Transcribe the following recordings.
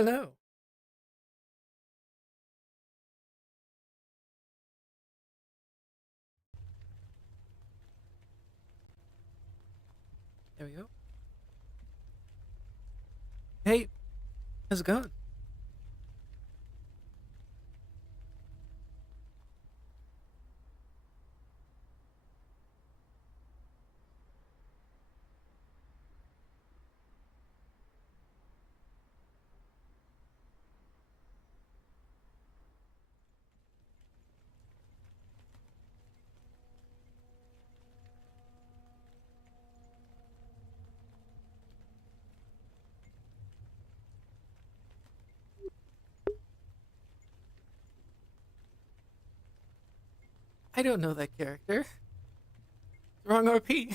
Hello. There we go. Hey, how's it going? I don't know that character. Wrong RP.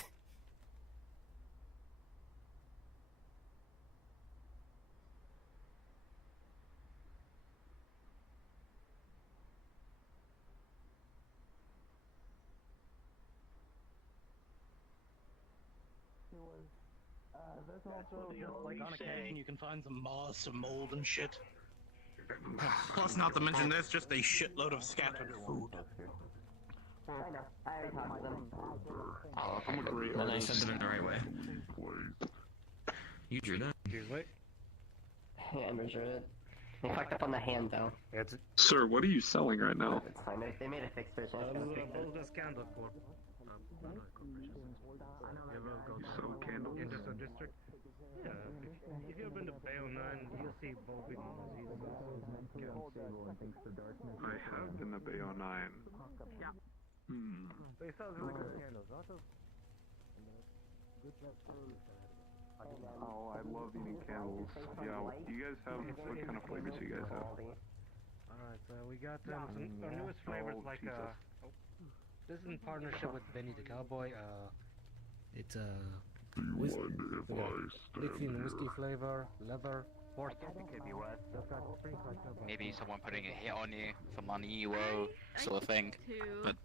There's also, like, on occasion you can find some moss, some mold and shit. Plus, not to mention, there's just a shitload of scattered food. I know. I already talked to them. I'm a great And I artist. sent it in the right way. You drew that? Usually. Yeah, I measured it. They fucked up on the hand though. It's Sir, what are you selling right now? It's fine. They made a fixed version. I was gonna fix it. Boulder Candle Corp. You sell candles? Industrial District. Yeah. If you've been to Bayo 9, you'll see Bobby I have been to Bayo 9. They sell really good candles. Oh, I love eating candles. Yeah, do you guys have, what kind of flavors do you guys have? Alright, so we got some our newest flavors like this is in partnership with Benny the Cowboy. It's Dixie whiskey flavor, leather, pork. Maybe someone putting a hit on you for money, whoa, sort of thing. But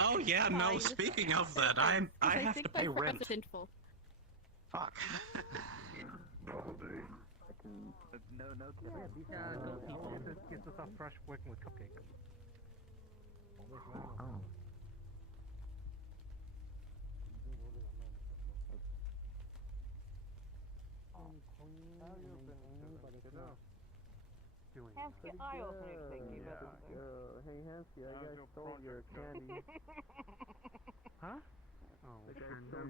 oh yeah, no. Speaking of that, I have to pay rent. Fuck. No. This gets us off fresh working with cupcakes. Hansky, I also expect you Hey Hansky, I guys stole your candy. Huh? Oh, the guy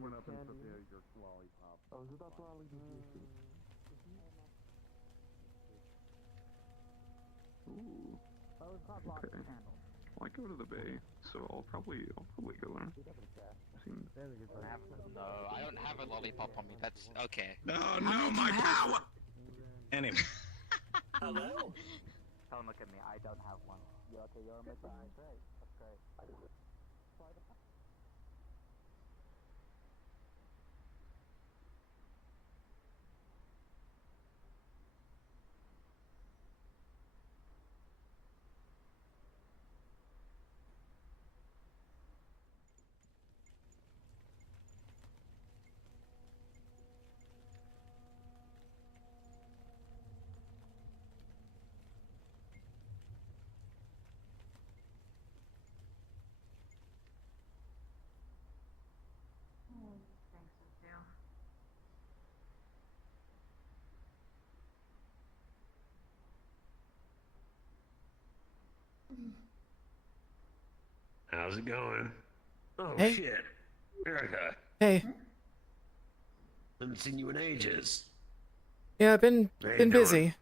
went up and took your lollipop. Oh, is that lollipop? Ooh. Okay. Well, I go to the bay, so I'll probably go there. Seems... No, I don't have a lollipop on me, that's okay. No, my power! Anyway. Hello? Don't look at me, I don't have one. You're okay, you're on my side. Great, that's great. How's it going? Oh Hey. shit. Erica. Hey. Haven't seen you in ages. Yeah, I've been How you been doing? busy.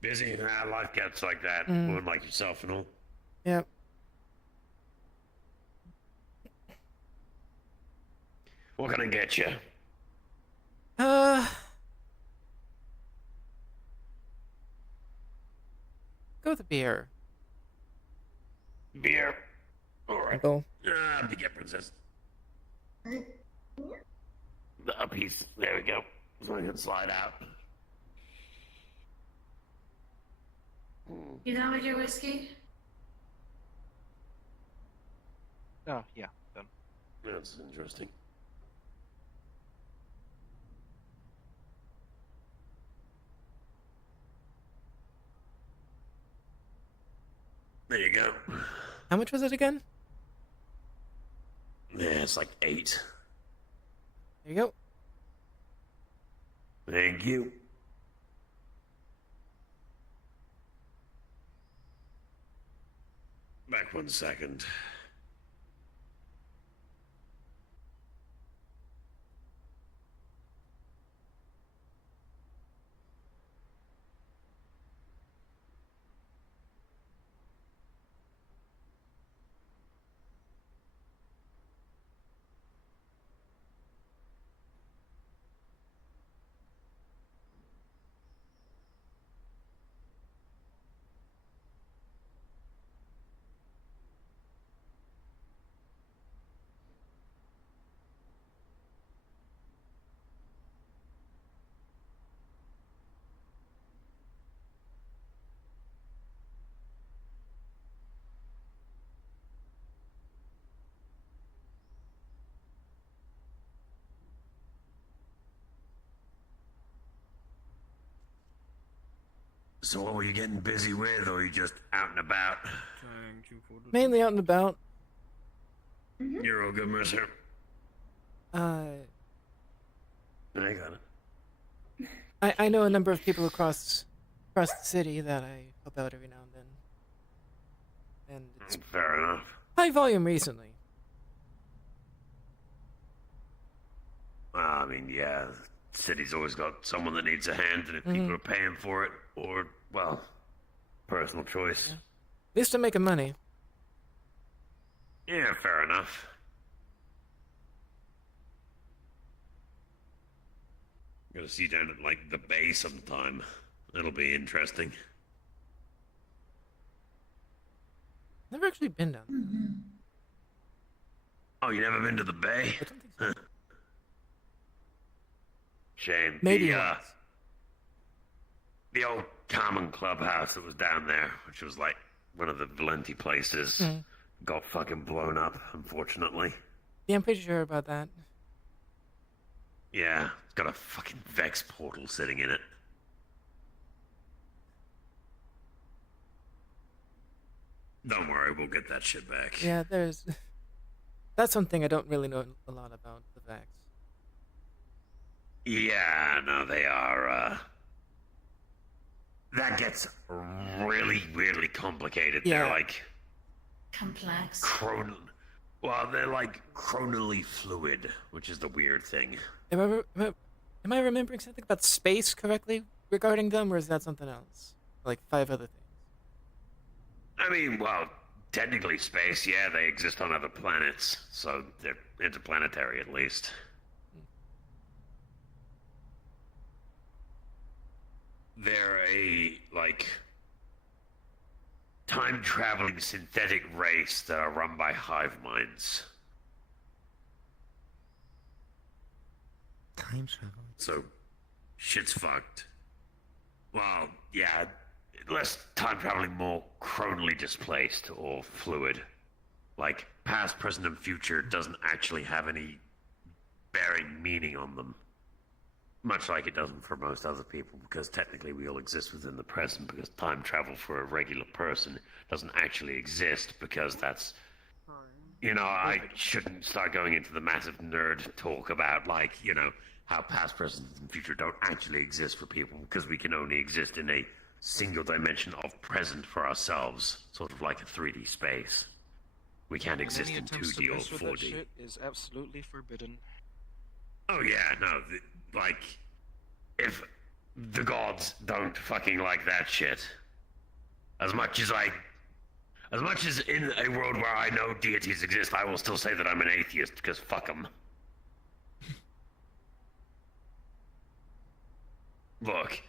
Busy? Life gets like that. Mm. Women like yourself and all. Yep. What can I get you? Go with the beer. Beer. Alright. Uncle. Big up, princess. A piece. There we go. So I can slide out. You done with your whiskey? Oh, yeah, done. That's interesting. There you go. How much was it again? Yeah, it's like 8. There you go. Thank you. Back 1 second. So what were you getting busy with, or are you just out and about? Mainly out and about. You're all good, Mercer. I got it. I know a number of people across the city that I help out every now and then. And it's Fair enough. high volume recently. I mean, yeah, the city's always got someone that needs a hand, and if people are paying for it, or, well, personal choice. Yeah. At least I'm making money. Yeah, fair enough. Gotta see you down at, like, the bay sometime. That'll be interesting. Never actually been down there. Oh, you never been to the bay? I don't think so. Shame. Maybe the, once. the old common clubhouse that was down there, which was like one of the Valenti places, got fucking blown up, unfortunately. Yeah, I'm pretty sure about that. Yeah, it's got a fucking Vex portal sitting in it. Don't worry, we'll get that shit back. Yeah, that's something I don't really know a lot about, the Vax. Yeah, no, they are, that gets really, really complicated. Yeah. They're like... Complex. Well, they're like chronally fluid, which is the weird thing. Am I remembering something about space correctly regarding them, or is that something else? Like 5 other things. I mean, well, technically space, yeah, they exist on other planets, so they're interplanetary at least. They're a, like, time-traveling synthetic race that are run by hive minds. Time travel. So, shit's fucked. Well, yeah, less time-traveling, more chronally displaced or fluid. Like, past, present, and future doesn't actually have any bearing meaning on them. Much like it doesn't for most other people, because technically we all exist within the present, because time travel for a regular person doesn't actually exist, because that's... You know, I shouldn't start going into the massive nerd talk about, like, you know, how past, present, and future don't actually exist for people, because we can only exist in a single dimension of present for ourselves, sort of like a 3D space. We can't exist in 2D or 4D. That shit is absolutely forbidden. Oh yeah, no, like, if the gods don't fucking like that shit, as much as in a world where I know deities exist, I will still say that I'm an atheist, because fuck them. Look,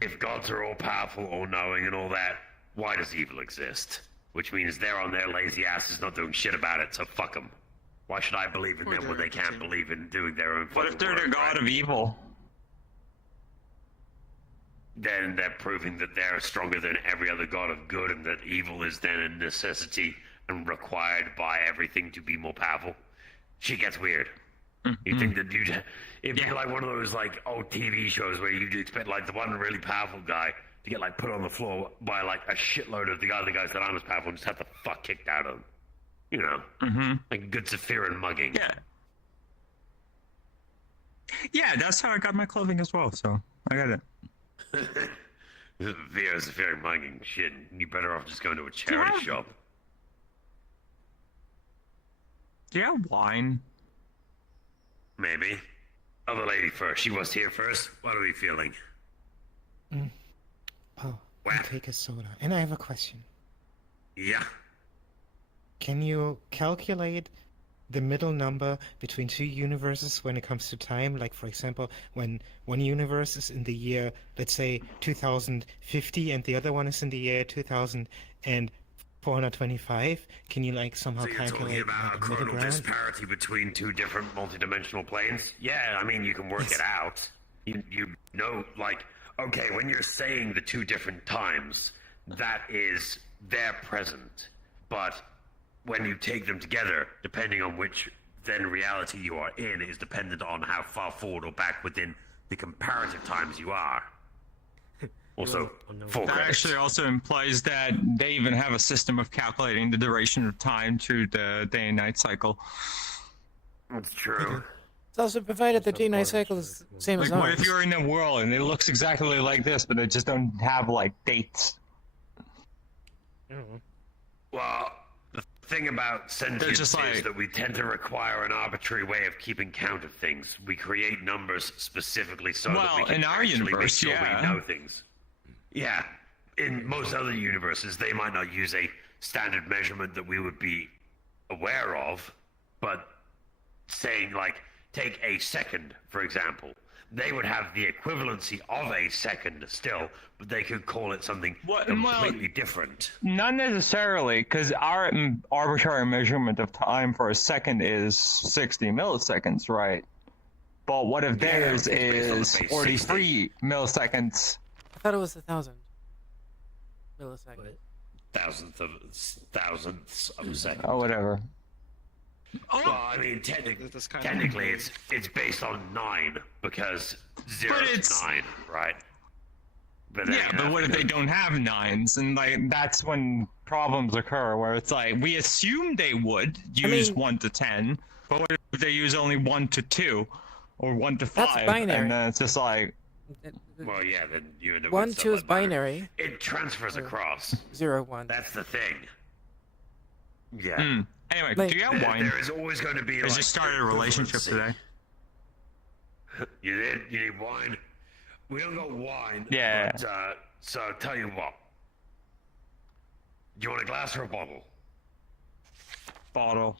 if gods are all powerful, all knowing and all that, why does evil exist? Which means they're on their lazy asses not doing shit about it, so fuck them. Why should I believe in them when they can't believe in doing their own What if they're the god of evil? Then they're proving that they're stronger than every other god of good, and that evil is then a necessity and required by everything to be more powerful. Shit gets weird. You think that it'd be like one of those like old TV shows where you'd expect like the one really powerful guy to get like put on the floor by like a shitload of the other guys that aren't as powerful and just have the fuck kicked out of them. You know, like good Zephyrian mugging. Yeah. Yeah, that's how I got my clothing as well. So I got it. Zephyrian mugging shit. You better off just going to a charity shop. Do you have wine? Maybe. Other lady first. She was here first. What are we feeling? Oh, I'll take a soda. And I have a question. Yeah. Can you calculate the middle number between two universes when it comes to time? Like, for example, when one universe is in the year, let's say, 2050, and the other one is in the year 2425, can you, like, somehow So you're calculate talking about a the middle chronal ground? disparity between two different multidimensional planes? Yeah, I mean, you can work it out. You know, like, okay, when you're saying the two different times, that is their present. But when you take them together, depending on which then reality you are in, is dependent on how far forward or back within the comparative times you are. Also, full That credits. actually also implies that they even have a system of calculating the duration of time through the day and night cycle. That's true. It's also provided the day-night cycle is the same as Like, what ours. if you're in a world and it looks exactly like this, but they just don't have, like, dates? Well, the thing about sentience just is like- that we tend to require an arbitrary way of keeping count of things. We create numbers specifically so that Well, we can in our actually universe, make sure yeah. we know things. Yeah. In most other universes, they might not use a standard measurement that we would be aware of, but saying, like, take a second, for example. They would have the equivalency of a second still, but they could call it something completely different. Not necessarily, because our arbitrary measurement of time for a second is 60 milliseconds, right? But what if theirs it's based on the is base 43 milliseconds? I thought it was 1,000 milliseconds. Thousandths of a second. Oh, whatever. Well, I mean, technically, it's based on 9 because 0 is 9, right? But then Yeah, but what if they don't have nines? And like that's when problems occur, where it's like we assume they would use 1 to 10, but what if they use only 1 to 2 or 1 to 5? That's binary. And then it's just like, Well, yeah, then you end up 1, with 2 is something like that. binary. It transfers across. 0, 1. That's the thing. Yeah. Anyway, Like- do you have wine? There is always going to be. I like, just started a relationship today. You did? You need wine? We don't got wine. Yeah. But, so I'll tell you what. Do you want a glass or a bottle? Bottle.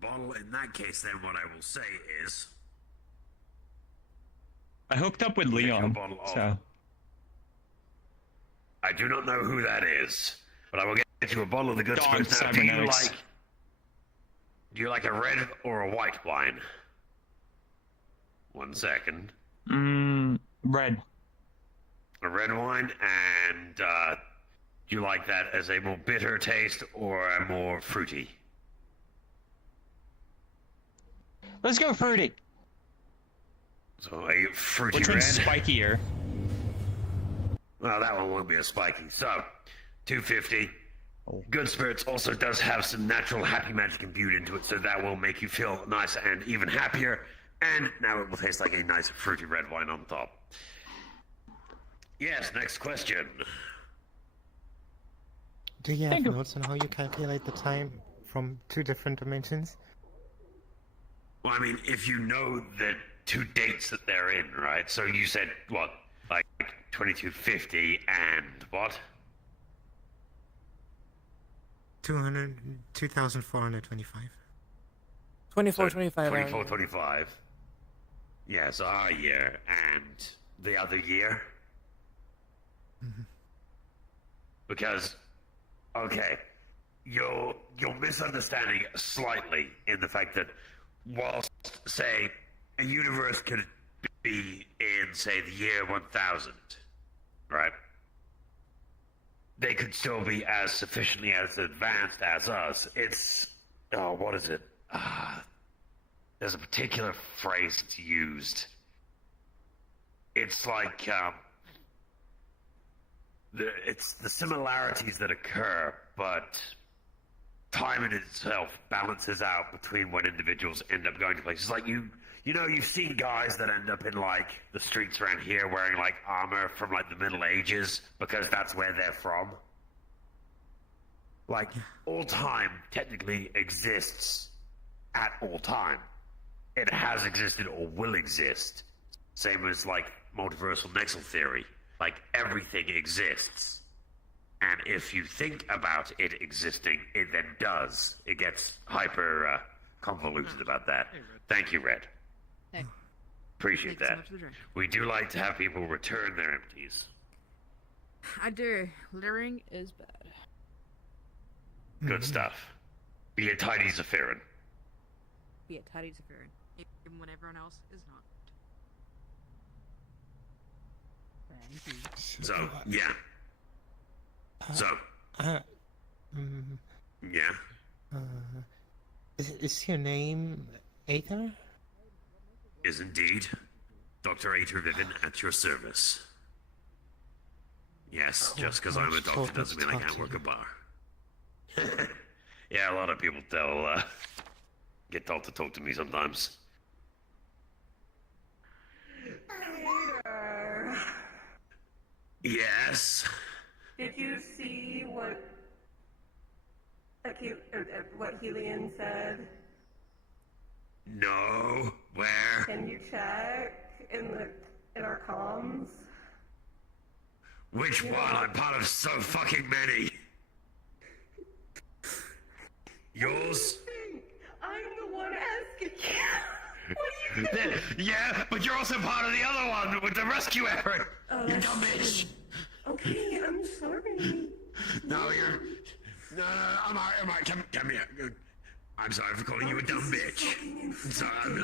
Bottle. In that case, then what I will say is. I hooked up with Leon, so. I do not know who that is, but I will get you a bottle of the good Dog spirits. Now, do you cybernetics. like a red or a white wine? 1 second. Red. A red wine, and do you like that as a more bitter taste or a more fruity? Let's go fruity. So a fruity Which red. one's spikier? Well, that one won't be as spiky. So, 250. Good Spirits also does have some natural happy magic imbued into it, so that will make you feel nice and even happier. And now it will taste like a nice fruity red wine on top. Yes, next question. Do you have notes on how you calculate the time from two different dimensions? Well, I mean, if you know the two dates that they're in, right? So you said, what, like 2250 and what? 2,425. 24, 25. 24, 25. Yes, our year and the other year. Because, okay, you're misunderstanding slightly in the fact that whilst, say, a universe could be in, say, the year 1000, right? They could still be as sufficiently as advanced as us. It's, oh, what is it? There's a particular phrase that's used. It's like, it's the similarities that occur, but time in itself balances out between when individuals end up going to places. Like you know, you've seen guys that end up in like the streets around here wearing like armor from like the Middle Ages because that's where they're from. Like all time technically exists at all time. It has existed or will exist. Same as like multiversal nexal theory. Like everything exists. And if you think about it existing, it then does. It gets hyper convoluted about that. Thank you, Red. Hey. Appreciate that. We do like to have people return their empties. I do. Littering is bad. Good stuff. Be a tidy Zephyrin. Be a tidy Zephyrin, even when everyone else is not. So, yeah. Yeah. Is your name Aether? Is indeed. Dr. Aether Vivin at your service. Yes, just because I'm a doctor doesn't mean I can't work a bar. Yeah, a lot of people get told to talk to me sometimes. Peter, Yes. did you see what Helion said? No. Where? Can you check in our comms? Which one? I'm part of so fucking many. Yours? I'm the one asking you. What are you doing? Yeah, but you're also part of the other one with the rescue effort. You dumb bitch. Okay, I'm sorry. No, you're. No, I'm alright. Come here. I'm sorry for calling you a dumb bitch. I'm sorry.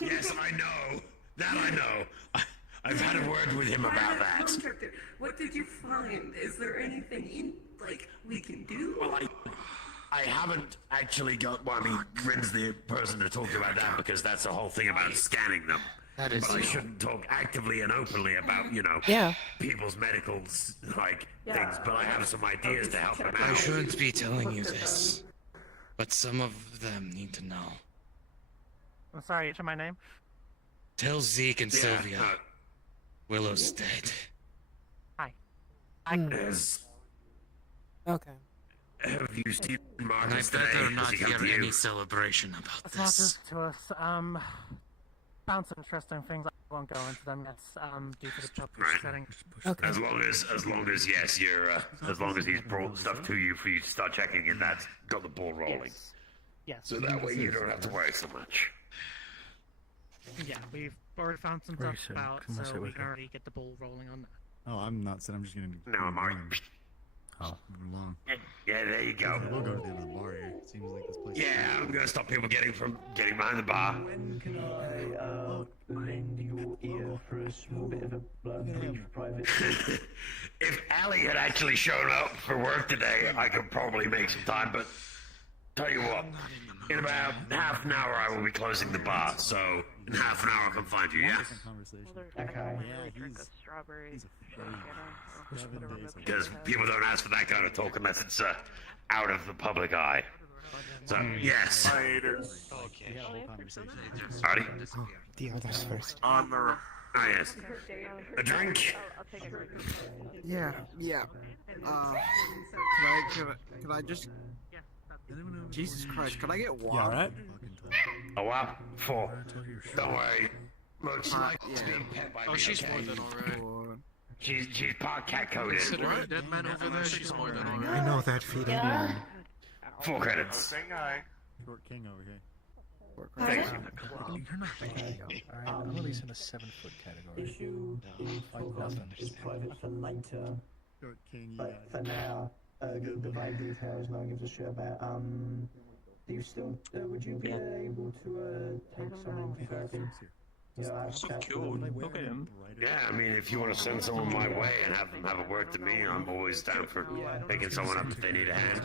Yes, I know. That I know. I've had a word with him about that. What did you find? Is there anything we can do? Well, I haven't actually got. Well, I mean, Rin's the person to talk about that because that's the whole thing about scanning them. That is. But I shouldn't talk actively and openly about, people's medical things. But I have some ideas to help them out. I shouldn't be telling you this, but some of them need to know. I'm sorry, what's my name? Tell Zeke and Sylvia. Willow's dead. Hi. Okay. Have you seen And I Marcus bet today? they're Has not he come here to you? any celebration about It's not this. just to us. Found some interesting things. I won't go into them. That's due to the public setting. Okay. As long as yes, you're as long as he's brought stuff to you for you to start checking, and that's got the ball rolling. Yes. So that way you don't have to worry so much. Yeah, we've already found some Where stuff you out, sitting? Come on, so sit we with can me. already get the ball rolling on that. Oh, I'm not sitting. I'm just gonna be. No, I'm alright. Oh, moving along. Yeah, there you go. We'll go to the end of the bar here. It seems like this place. Yeah, I'm gonna stop people getting behind the bar. Lend your ear for a small bit of a brief private. If Allie had actually shown up for work today, I could probably make some time, but tell you what, in about half an hour I will be closing the bar, so in half an hour I'll come find you, yeah? Okay. Because people don't ask for that kind of talk unless it's out of the public eye. So, yes. Okay. Alrighty. The others first. On the... Ah, yes. A drink? Yeah. Could I just... Jesus Christ, could I get one? You alright? A what? 4. Don't worry. Looks like it's being pet by me, she's okay? more than alright. She's part cat coded. Considering the dead man over there, she's more than alright. I know that feeling. 4 credits. Short king over here. Thank you. You're not Alright, I'm at least in a 7-foot category. Issue is private for later. Short king, But for now, goodbye details. No one gives a shit about. Do you still? Would you be able to take someone first? Yeah, So cool. Look at him. Yeah, I mean, if you want to send someone my way and have them have a word to me, I'm always down for picking someone up if they need a hand.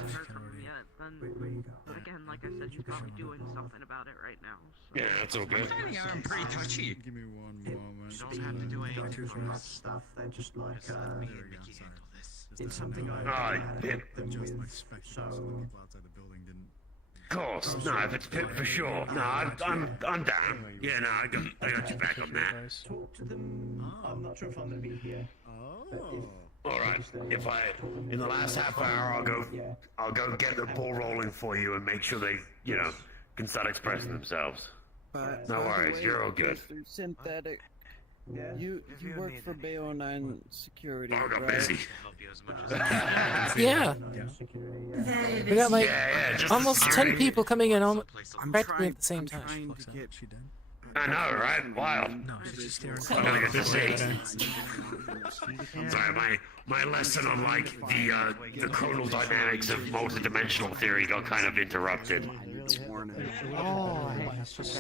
then again, like I said, she's probably doing something about it right now. So. Yeah, that's okay. I'm finding Aaron pretty touchy. Give me one moment. You don't have to do anything for that stuff. They're just like it's something I help them with. So. Of course, no, if it's Pip for sure. No, I'm down. Yeah, no, I got you back on that. Talk to them. I'm not sure if I'm gonna be here. All right. If in the last half hour, I'll go get the ball rolling for you and make sure they, can start expressing themselves. No worries, you're all good. Synthetic. Yeah. You work for Bayo 9 Security. I got right? busy. Yeah. We got like just almost 10 security. people coming in practically trying- at the same I'm time. trying to get you done. I know, right? Wild. No, she's just staring. I'm gonna get to see. Sorry, my lesson on like the chronal dynamics of multidimensional theory got kind of interrupted. Oh,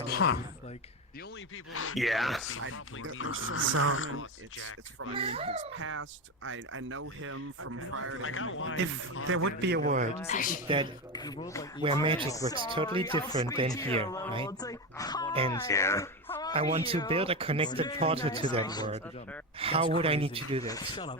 Huh. The only people Yeah. It's from his past. I know him from prior to. If there would be a word that where magic works totally different than here, right? And I want to build a connected portal to that word. How would I need to do this? Well,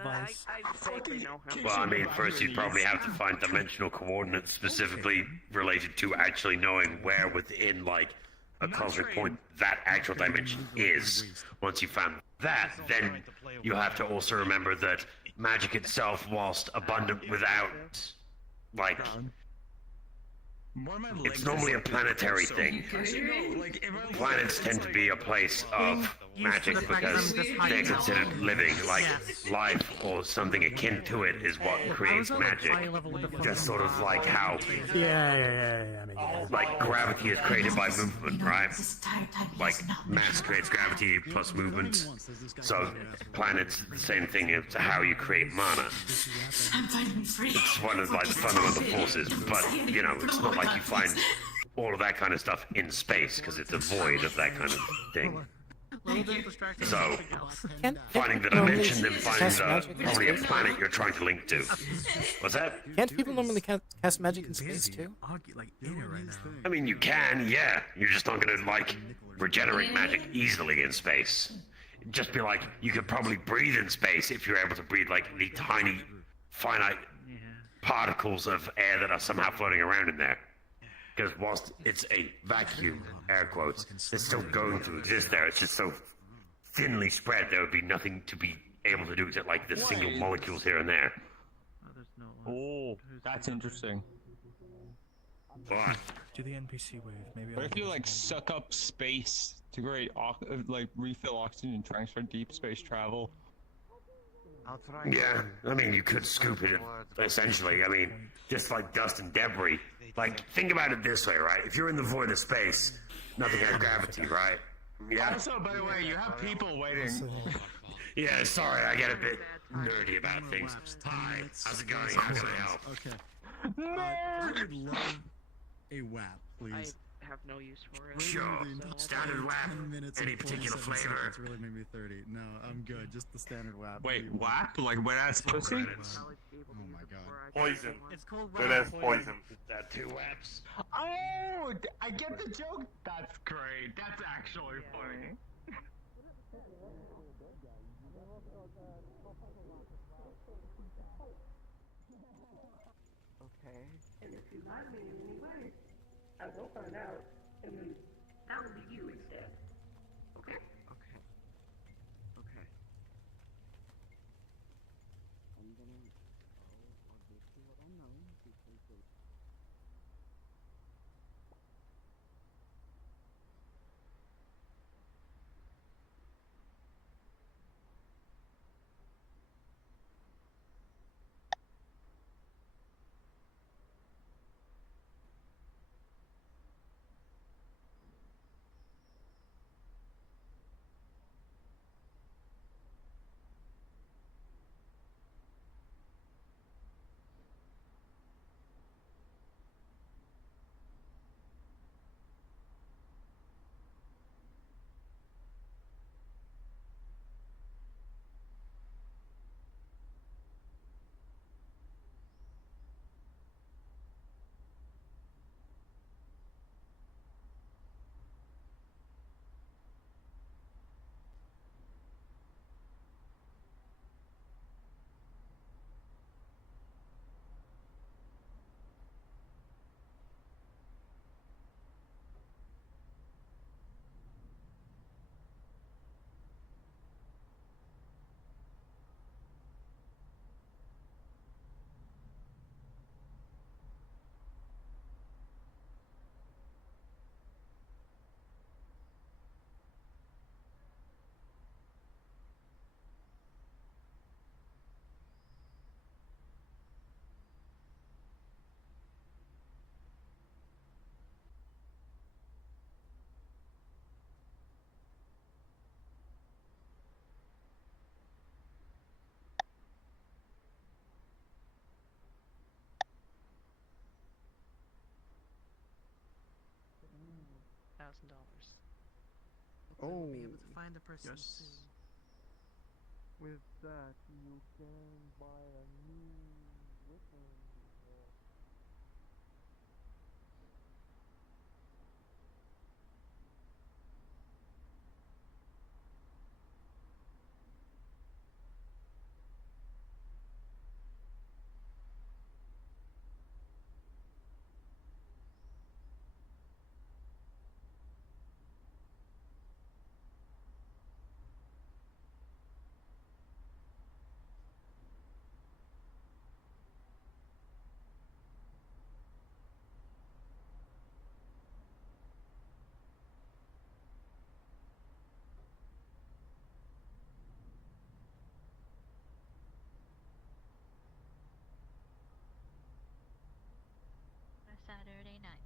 I mean, first you'd probably have to find dimensional coordinates specifically related to actually knowing where within, like, a cosmic point that actual dimension is. Once you found that, then you have to also remember that magic itself, whilst abundant without, like, it's normally a planetary thing. Planets tend to be a place of magic because they're considered living, like life or something akin to it is what creates magic. Just sort of like how like gravity is created by movement, right? Like mass creates gravity plus movement. So planets, the same thing as how you create mana. It's one of like the fundamental forces, but it's not like you find all of that kind of stuff in space because it's a void of that kind of thing. So, finding the dimension, then finding probably a planet you're trying to link to. What's that? Can't people normally cast magic in space too? I mean, you can, yeah. You're just not gonna, like, regenerate magic easily in space. Just be like, you could probably breathe in space if you're able to breathe, like, the tiny, finite particles of air that are somehow floating around in there. Because whilst it's a vacuum, air quotes, it's still going to exist there. It's just so thinly spread, there would be nothing to be able to do except like the single molecules here and there. Oh, that's interesting. What? Do the NPC wave, maybe. What if you like suck up space to create like refill oxygen and transfer deep space travel? Yeah, I mean, you could scoop it, essentially. I mean, just like dust and debris. Like, think about it this way, right? If you're in the void of space, nothing has gravity, right? Yeah? Also, by the way, you have people waiting. Yeah, sorry, I get a bit nerdy about things. Hi, how's it going? How can I help? Okay. I would love a WAP, please. I have no use for it. Sure. Standard WAP? Any particular flavor? It's really made me 30. No, I'm good. Just the standard WAP. Wait, WAP? Like wet ass pussy? Oh my god. Poison. It's called Good as poison. That 2 WAPs. Oh, I get the joke. That's great. That's actually funny. Okay. And if you lie to me in any way, I will find out, and then that will be you instead. Okay? Okay. Okay. Oh, We'll be able to find the person yes. soon. With that, you can buy a new weapon. A Saturday night.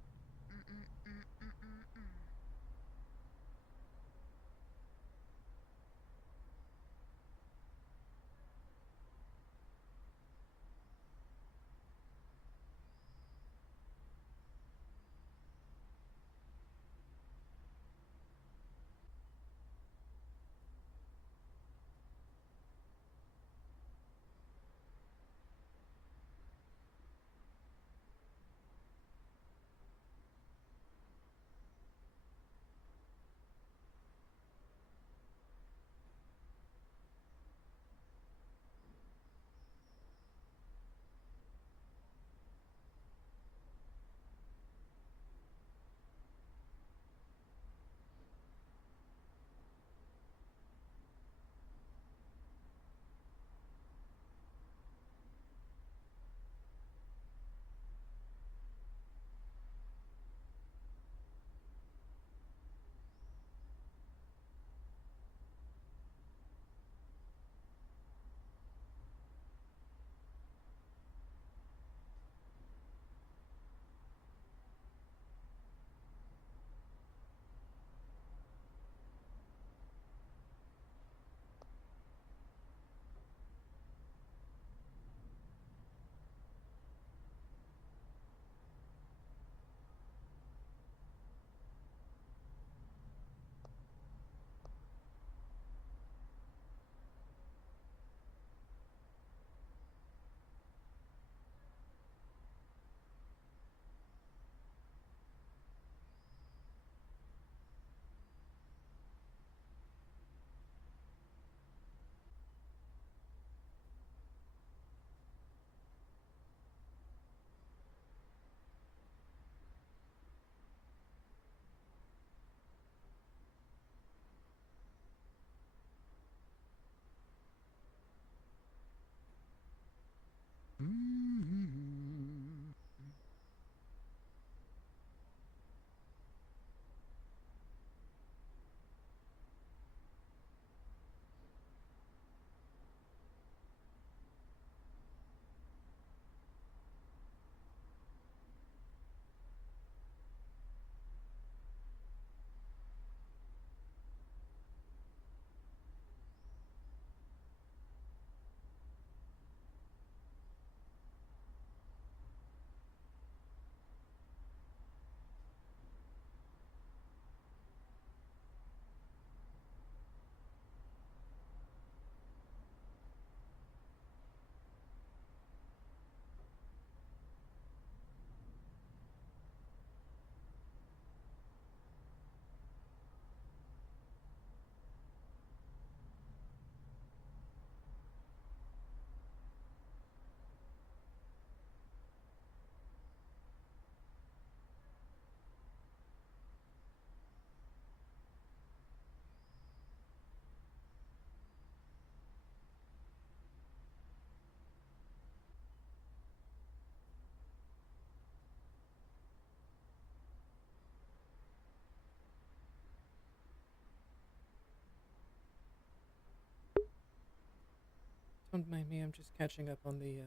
Don't mind me, I'm just catching up on the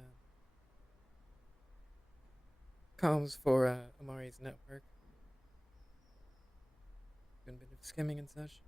comms for Amari's network. Doing a bit of skimming and such.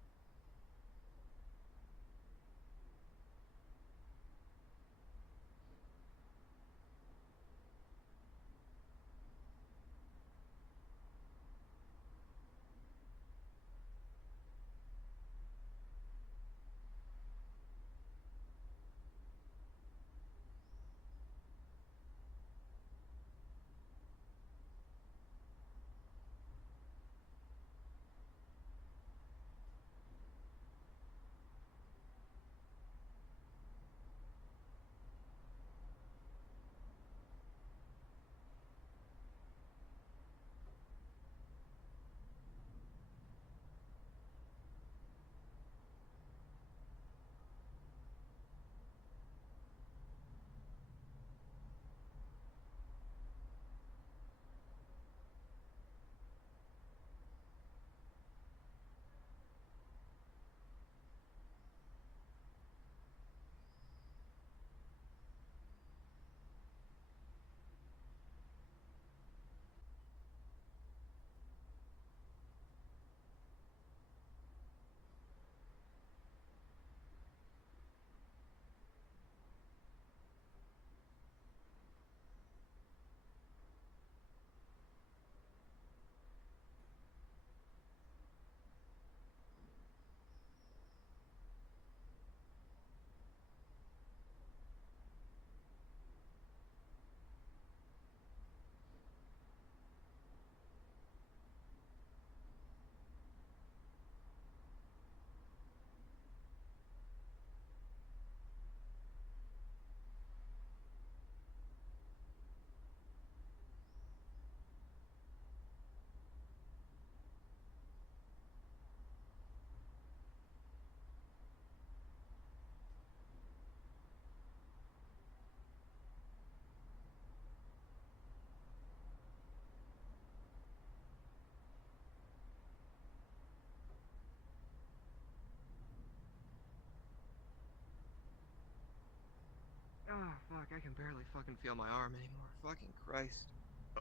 Oh fuck! I can barely fucking feel my arm anymore. Fucking Christ.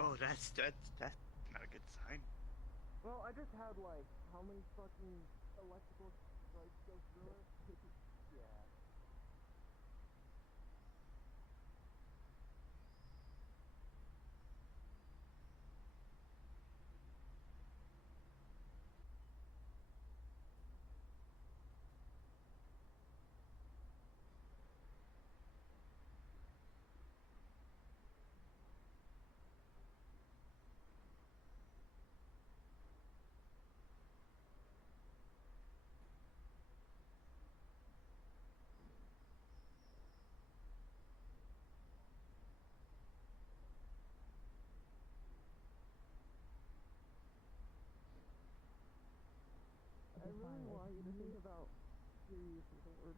Oh, that's not a good sign. Well, I just had like how many fucking electrical strikes go through it? Yeah. I really want you to think about your use of the word.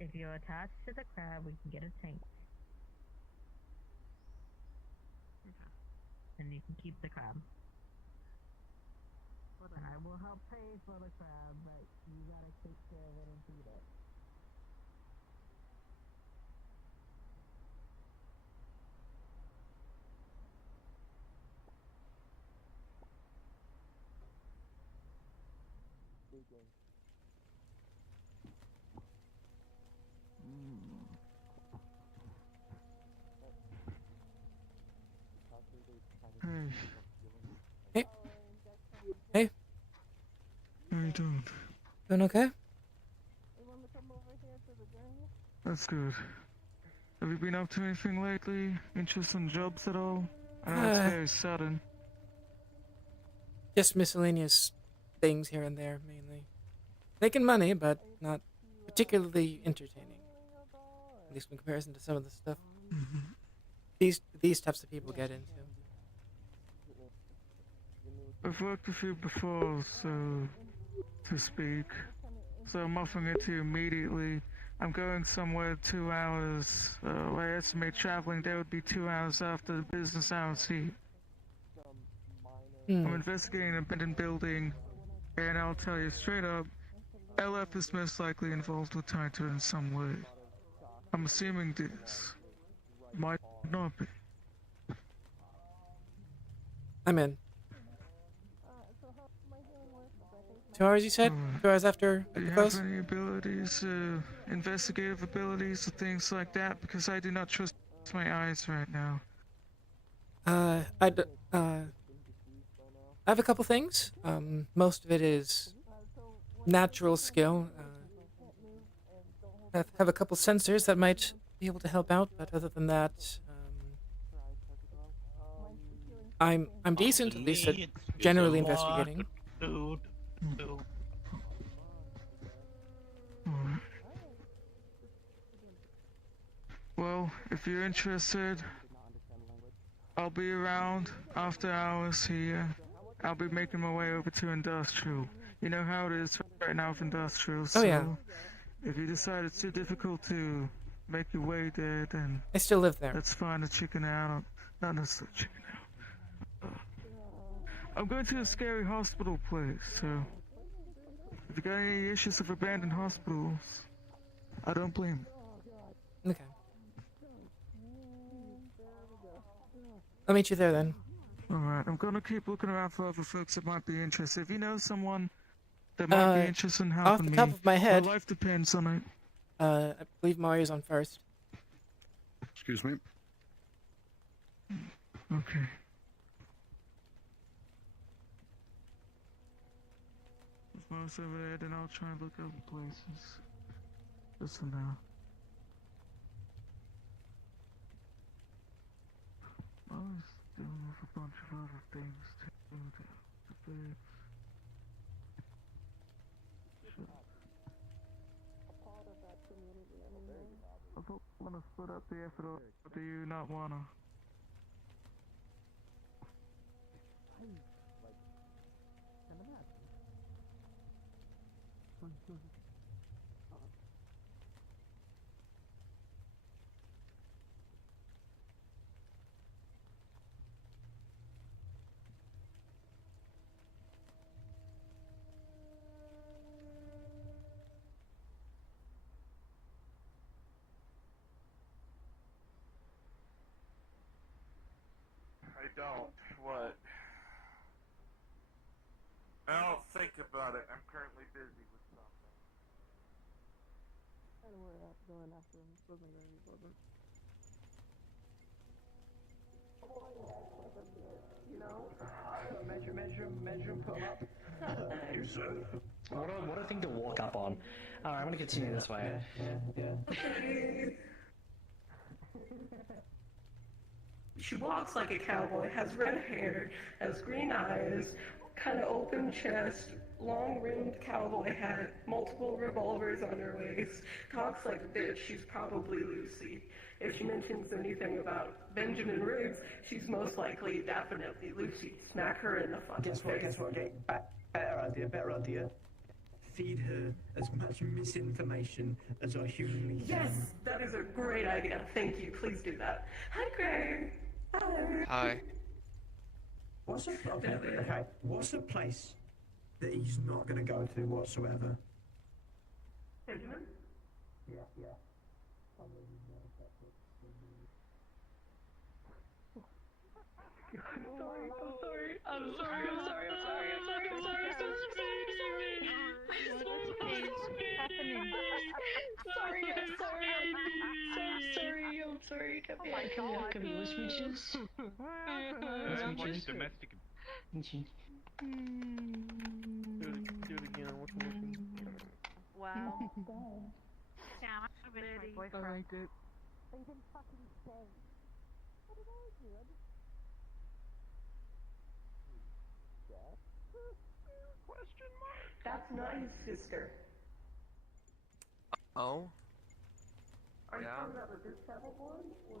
If you're attached to the crab, we can get a tank. Okay. And you can keep the crab. And I will help pay for the crab, but you gotta take care of it and feed it. Hey. Hey. How you doing? Doing okay? That's good. Have you been up to anything lately? Interest in jobs at all? I know it's very sudden. Just miscellaneous things here and there, mainly. Making money, but not particularly entertaining. At least in comparison to some of the stuff these types of people get into. I've worked with you before, so to speak. So I'm offering it to you immediately. I'm going somewhere 2 hours. I estimate traveling there would be 2 hours after the business hours heat. I'm investigating an abandoned building, and I'll tell you straight up, LF is most likely involved with Taito in some way. I'm assuming this might not be. I'm in. 2 hours, you said? 2 hours after Do you the have close? any abilities, investigative abilities or things like that? Because I do not trust my eyes right now. I have a couple things. Most of it is natural skill. I have a couple sensors that might be able to help out, but other than that, I'm decent, at least at generally investigating. Well, if you're interested, I'll be around after hours here. I'll be making my way over to industrial. You know how it is right now with industrial, so yeah. if you decide it's too difficult to make your way there, then I still live there. let's find a chicken out. Not necessarily chicken out. I'm going to a scary hospital place, so if you got any issues with abandoned hospitals, I don't blame you. Okay. I'll meet you there then. Alright, I'm gonna keep looking around for other folks that might be interested. If you know someone that might be interested in helping me, off the top of my head, life depends on it. I believe Mario's on first. Excuse me. Okay. If Mario's over there, then I'll try and look other places. Just for now. I was dealing with a bunch of other things too. I don't want to split up the effort, or do you not want to? don't. What? I'll think about it. I'm currently busy with something. I don't worry, I'm going after him. Wasn't going to be pleasant. You know? Measure, pull up. What a thing to walk up on. Alright, I'm gonna continue this way. She walks like a cowboy, has red hair, has green eyes, kind of open chest, long-rimmed cowboy hat, multiple revolvers on her waist, talks like a bitch. She's probably Lucy. If she mentions anything about Benjamin Riggs, she's most likely, definitely Lucy. Smack her in the fucking face. Guess what? Okay, better idea. Feed her as much misinformation as I humanly can. Yes, that is a great idea. Thank you. Please do that. Hi, Greg. Hi. Hi. What's a place that he's not going to go to whatsoever? Benjamin? Yeah. I'm sorry. Can we smooches? Like domestic. Do it again. What's the mission? Wow. Yeah, I'm a bit my boyfriend. Alright, good. They didn't fucking say. What did I do? I just... Question mark? That's not his sister. Oh? Are you talking about the travel one? Or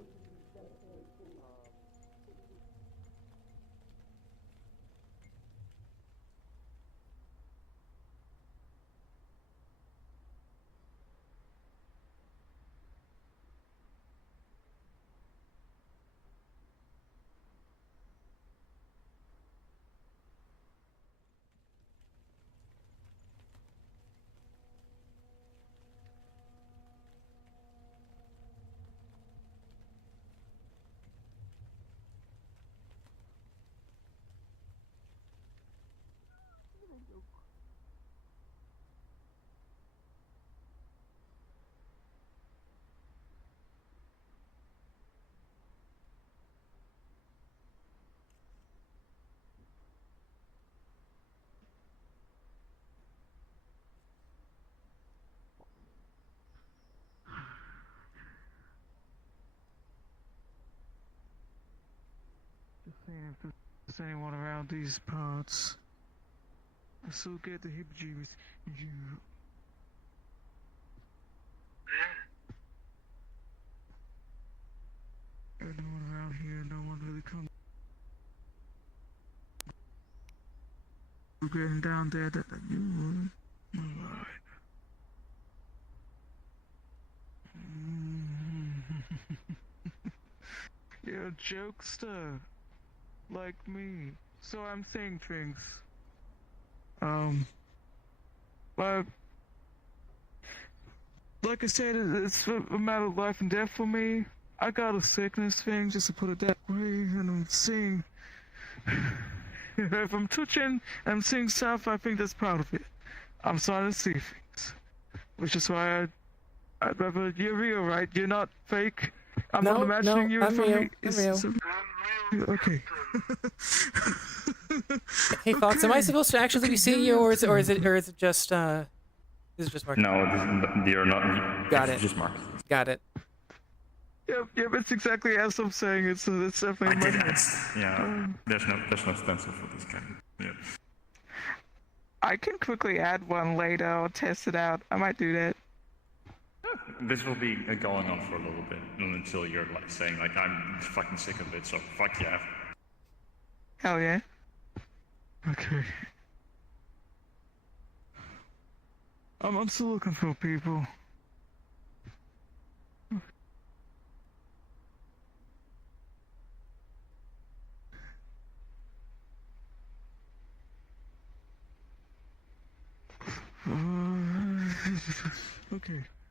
Just seeing if there's anyone around these parts. I still get the heebie-jeebies. No one around here, no one really comes. We're getting down there that you would. Alright. You're a jokester. Like me. So I'm saying things. Like I said, it's a matter of life and death for me. I got a sickness thing, just to put it that way, and I'm seeing... if I'm twitching and I'm seeing stuff, I think that's part of it. I'm starting to see things. Which is why I'd rather... You're real, right? You're not fake? I'm not imagining you in front of me. I'm real. Okay. Hey Fox, am I supposed to actually be seeing you, or is it just Mark? No, you're not. Got it. Just Mark. Got it. Yep, it's exactly as I'm saying. It's definitely. I did ask. Yeah, there's no stencil for this kind. Yeah. I can quickly add one later or test it out. I might do that. This will be going on for a little bit until you're like saying like I'm fucking sick of it. So fuck yeah. Hell yeah. Okay. I'm still looking for people.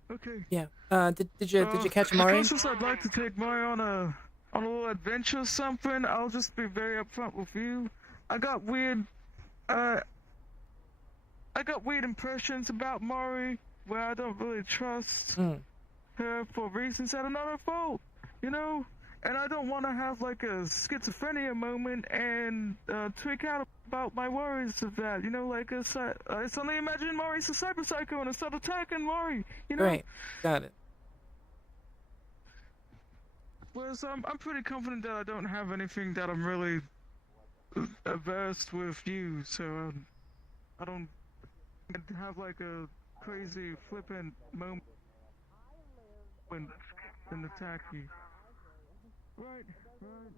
Okay. Yeah. Did you catch Mari? Closest I'd like to take Mari on a on a little adventure or something, I'll just be very upfront with you. I got weird impressions about Mari where I don't really trust her for reasons that are not her fault, you know? And I don't want to have like a schizophrenia moment and tweak out about my worries of that, you know? Like, I suddenly imagine Mari's a cyber psycho and I start attacking Mari, you know? Right. Got it. Whereas I'm pretty confident that I don't have anything that I'm really averse with you, so I don't have like a crazy flippant moment and attack you. Right, right.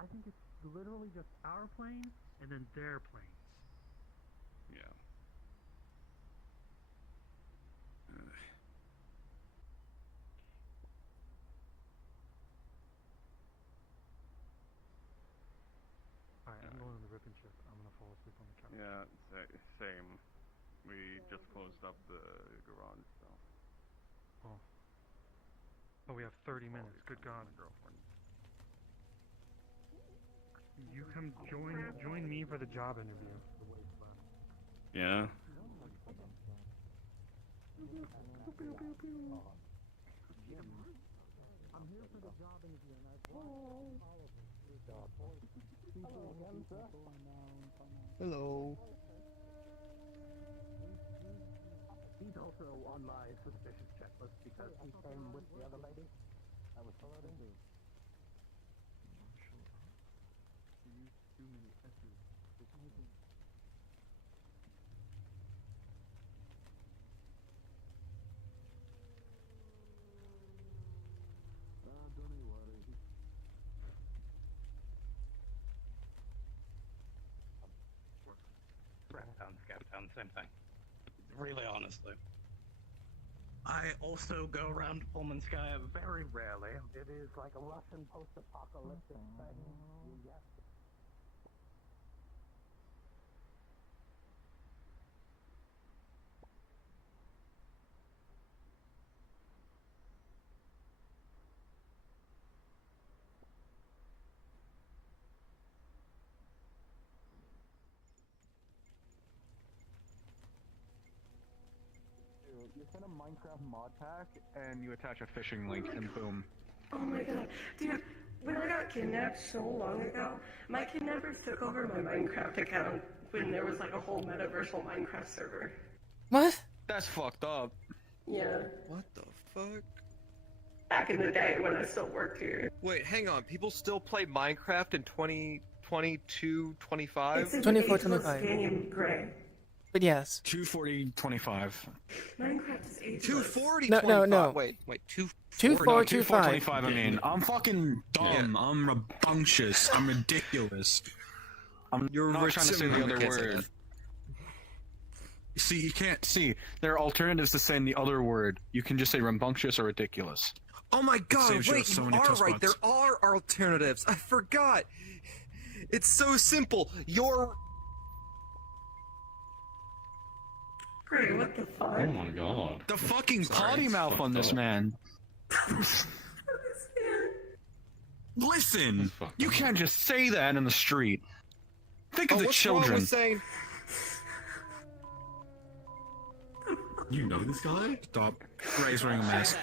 I think it's literally just our plane and then their planes. Yeah. Alright, I'm going on the ripping ship. I'm gonna fall asleep on the couch. Yeah, same. We just closed up the garage, so. Oh. Oh, we have 30 minutes. Good God. Girlfriend. You come join me for the job interview. Yeah. I'm here for the job interview and I've watched all of it. Your job. Hello. He's also on my suspicious checklist because he came with the other lady. I was following. Too many S's. Don't worry. Rat town, scout town, same thing. really honestly. I also go around Polmanskaya very rarely. It is like a Russian post-apocalyptic thing. Yes. You send a Minecraft mod pack and you attach a phishing link and boom. Oh my god. Dude, when I got kidnapped so long ago, my kidnappers took over my Minecraft account when there was like a whole Metaverse Minecraft server. What? That's fucked up. Yeah. What the fuck? Back in the day when I still worked here. Wait, hang on. People still play Minecraft in 2022, 25? It's an 24, ageless 25. game, Gray. But yes. 240, 25. Minecraft is ageless. 240, No, 25. no. Wait, 24, 25. 25, I mean. I'm fucking dumb. I'm rambunctious. I'm ridiculous. I'm You're not trying to say the other can't say word. that. See, you can't see. There are alternatives to saying the other word. You can just say rambunctious or ridiculous. Oh my god, saves you wait, so you many are tough right. There spots. are alternatives. I forgot. It's so simple. You're... Gray, what the fuck? Oh my god. The fucking potty mouth on this man. Listen, you can't just say that in the street. Think of the what's children. wrong with saying... You know this guy? Stop. Ray's wearing a mask.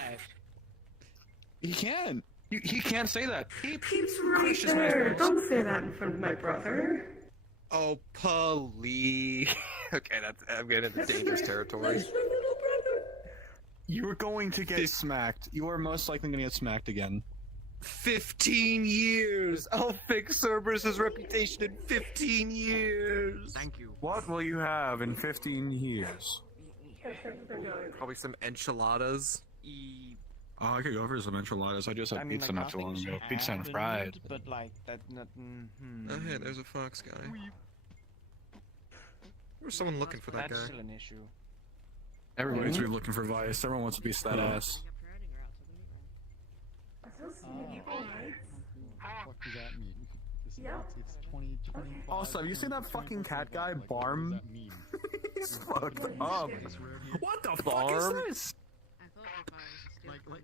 He can. He can't say that. Peeps right there. Don't say that in front of my brother. Oh, please. Okay, I'm getting into dangerous territory. You are going to get smacked. You are most likely going to get smacked again. 15 years! I'll fix Cerberus' reputation in 15 years! Thank you. What will you have in 15 years? Probably some enchiladas. Oh, I could go for some enchiladas. I just had pizza not too long ago. Pizza and fried. But like that, not. Oh, hey, there's a fox guy. There's someone looking for that That's guy. still an issue. Everybody's really looking for Vice. Everyone wants to be that ass. What does that mean? It's 2025. Also, have you seen that fucking cat guy, Barm? He's fucked up. What the fuck is this?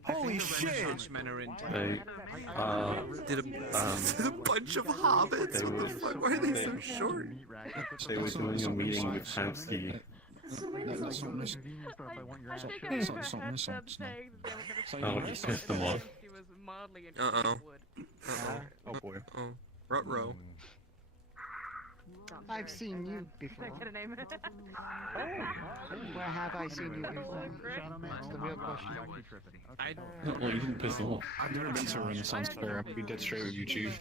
Holy shit! They, Did a bunch of hobbits? What the fuck? Why are they so short? they were doing a meeting with Hansky. Oh, just pissed them off. Uh-oh. Oh boy. Oh. Ruh-roh. I've seen you before. Where have I seen you before? That's the real question. Well, you didn't piss them off. I've never been to a Renaissance fair. I'll be dead straight with you, Chief.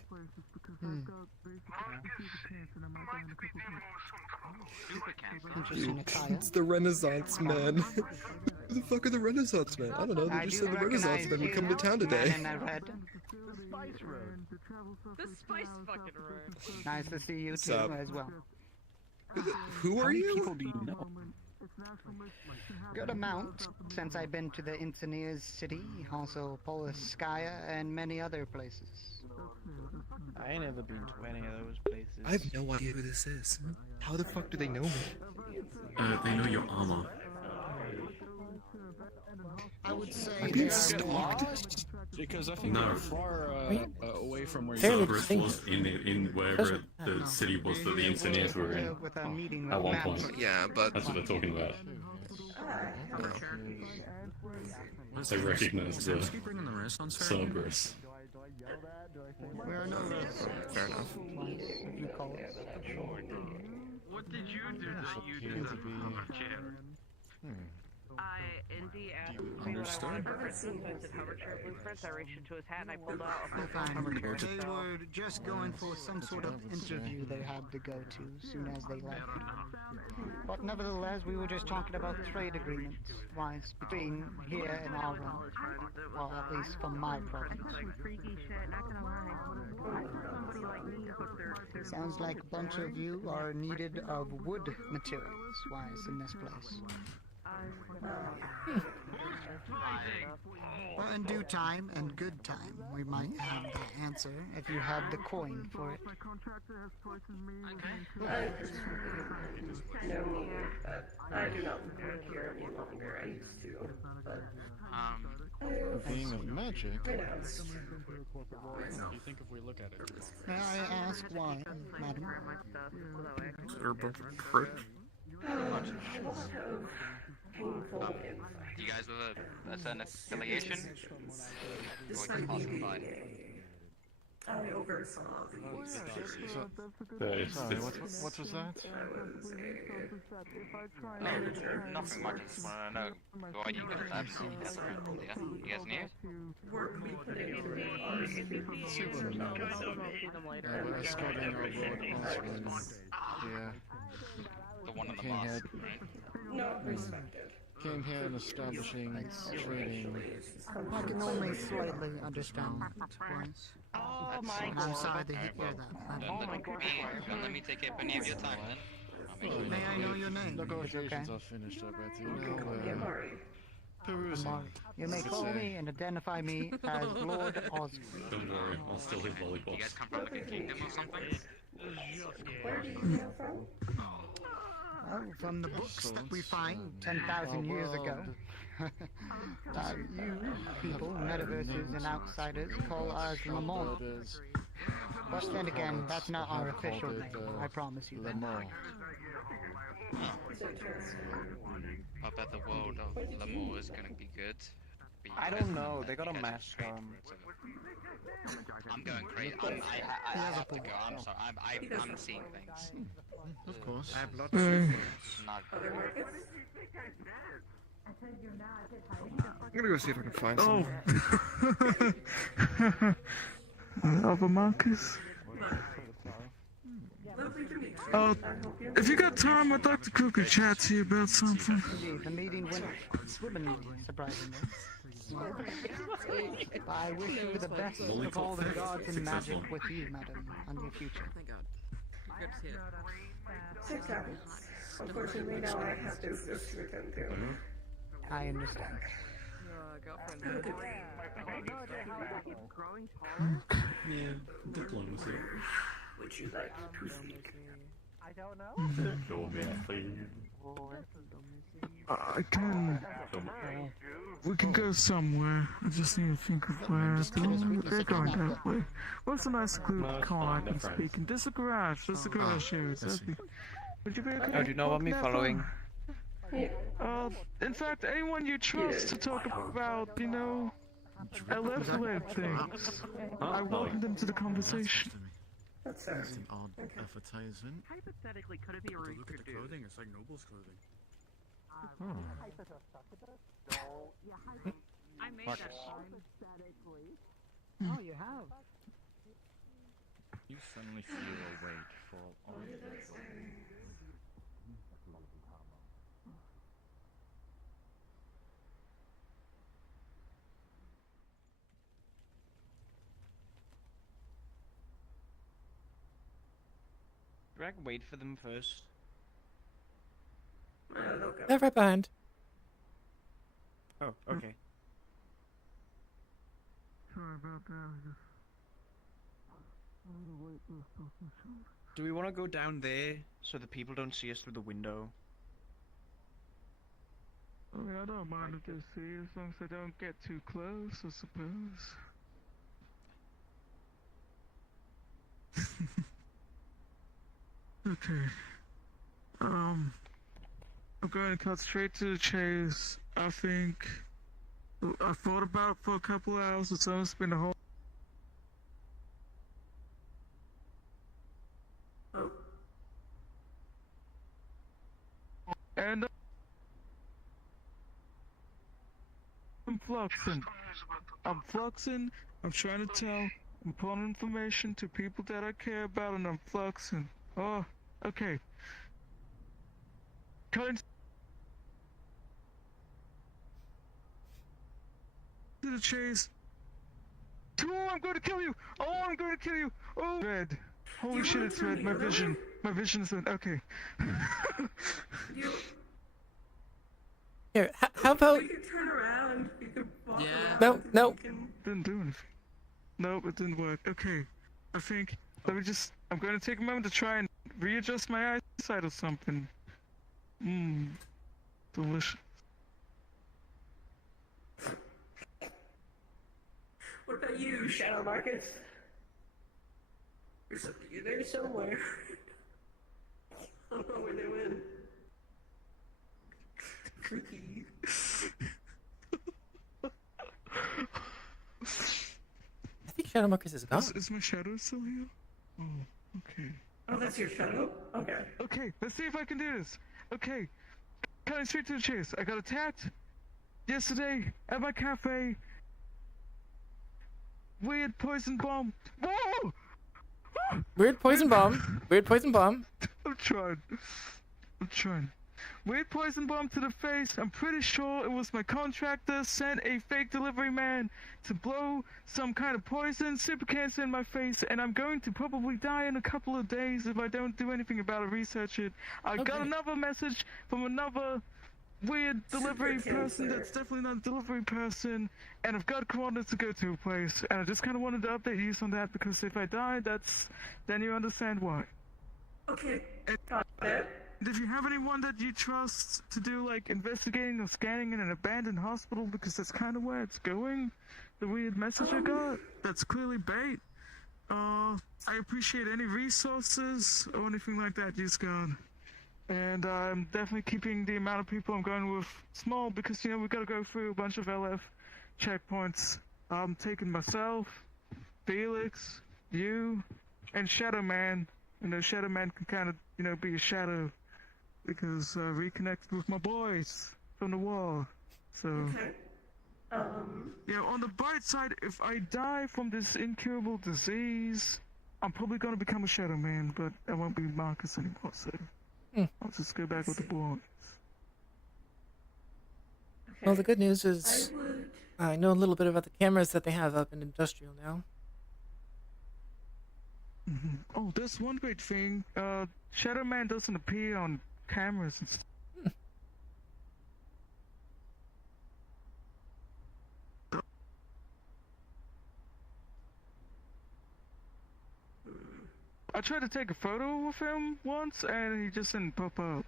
Interesting attire. It's the Renaissance man. Who the fuck are the Renaissance men? I don't know. They just said the Renaissance men would come to town today. Man in a red. The spice fucking room. Nice to see you too Sup? as well. Who are you? People do you know? Good amount, since I've been to the Engineers City, also Polskaya, and many other places. I ain't never been to any of those places. I have no idea who this is. How the fuck do they know me? They know your armor. I would say I've been stalked? Because I think they're far away from where Fairly you Cerberus was in wherever the city was that the engineers were in. with a meeting At with one maps. point. Yeah, but... That's what they're talking about. They recognize the keep bringing the Renaissance fair? Cerberus. We're no less. Fair enough. If you call it. What did you do that you deserve a chair? Indy asked me what I wanted for Christmas. I said hover chair blueprints. I reached into his hat and I pulled out a blueprint. They were just going for some sort of interview they had to go to soon as they left. But nevertheless, we were just talking about trade agreements wise between here and our realm. Well, at least from my province. Freaky shit, not gonna lie. I saw somebody like me put their Sounds like a bunch of you are needed of wood materials-wise in this place. Well, in due time and good time, we might have the answer if you had the coin for it. I do not work here any longer. I used to, but Being of magic. renounced. You think if we look at it? May I ask why, madam? Is there a bunch of pricks? Do you guys have a certain affiliation? Or we can classify? I oversaw these. Sorry, what was that? Oh, nothing much. I just want to know why you good at that. You guys are cool, yeah? You guys new? Work we put into it. We're escorting our Lord Oswald. Yeah. The one on the Came mask, here- right? Not respected. Came here and establishing trading. I can only slightly understand twice. Oh my god. I'm sorry to hear that. Then let me take up any of your time then. May I know your name? Negotiations are finished, I bet you know. Perusing. You may call me and identify me as Lord Oswald. Don't worry, I'll still hit You lollipops. guys come from like a kingdom or something? Where do you come from? Oh, from the books that we find 10,000 years ago. You people, metaverses and outsiders, call us Lamont. But then again, that's not our official name, I promise you that. I bet the world of L'amour is gonna be good. I don't know. They got a mask on. I'm going crazy. I have to go. I'm sorry. I'm seeing things. Of course. I have lots Not I'm gonna go see if I can find Oh. some. Alpha Marcus. If you got time, I'd like to quickly chat to you about something. Indeed, the meeting went swimmingly, surprisingly. I wish you the best of all the gods and magic with you, madam, on your future. Thank God. Good to see it. 6 hours. Unfortunately, now I have business to attend to. I understand. Girlfriend. Growing taller? Yeah, diplomacy. Would you like to speak? I don't know. Diplomacy. I can. We can go somewhere. I just need to think of where. They're going that way. What's a nice group car I can speak in? There's a garage. There's a garage here. Would you be okay? Oh, do you know about me following? In fact, anyone you trust to talk about, you know, LF-led things, I welcome them to the conversation. That's an odd advertisement. Hypothetically, could it be Look at the reproduced? clothing, it's like Noble's clothing. I made that sign. Oh, you have. You suddenly feel a weight fall on you. Do I wait for them first? They're right behind. Oh, okay. Sorry about that. Do we want to go down there so the people don't see us through the window? I mean, I don't mind if they see, as long as they don't get too close, I suppose. Okay. I'm going to cut straight to the chase. I think I thought about it for a couple hours. It's almost been a whole. And I'm fluxing. I'm trying to tell important information to people that I care about, and I'm fluxing. Oh, okay. Cutting to the chase. Oh, I'm going to kill you! Oh, I'm going to kill you! Oh, red. Holy shit, it's red. My vision. My vision is red. Okay. Here, how about... We could turn around. We could walk around. No, no. Didn't do anything. Nope, it didn't work. Okay. I think... Let me just... I'm going to take a moment to try and readjust my eyesight or something. Delicious. What about you, Shadow Marcus? You're there somewhere. I don't know where they went. Creepy. I think Shadow Marcus is gone. Is my shadow still here? Oh, okay. Oh, that's your shadow? Okay. Okay, let's see if I can do this. Okay, cutting straight to the chase. I got attacked yesterday at my cafe. Weird poison bomb. Whoa! Weird poison bomb. Weird poison bomb. I'm trying. Weird poison bomb to the face. I'm pretty sure it was my contractor sent a fake delivery man to blow some kind of poison, super cancer in my face, and I'm going to probably die in a couple of days if I don't do anything about it, research it. I got another message from another weird delivery person that's definitely not a delivery person, and I've got coordinates to go to a place, and I just kind of wanted to update you on that because if I die, then you understand why. Okay, got it. And if you have anyone that you trust to do like investigating or scanning in an abandoned hospital, because that's kind of where it's going, the weird message I got, that's clearly bait. I appreciate any resources or anything like that you've got. And I'm definitely keeping the amount of people I'm going with small because, you know, we've got to go through a bunch of LF checkpoints. I'm taking myself, Felix, you, and Shadow Man. You know, Shadow Man can kind of, you know, be a shadow because I reconnected with my boys from the war. So, Okay. you know, on the bright side, if I die from this incurable disease, I'm probably going to become a Shadow Man, but I won't be Marcus anymore, so... I'll just go back with the boys. Well, the good news is I know a little bit about the cameras that they have up in Industrial now. Oh, there's one great thing. Shadow Man doesn't appear on cameras and stuff. I tried to take a photo with him once, and he just didn't pop up.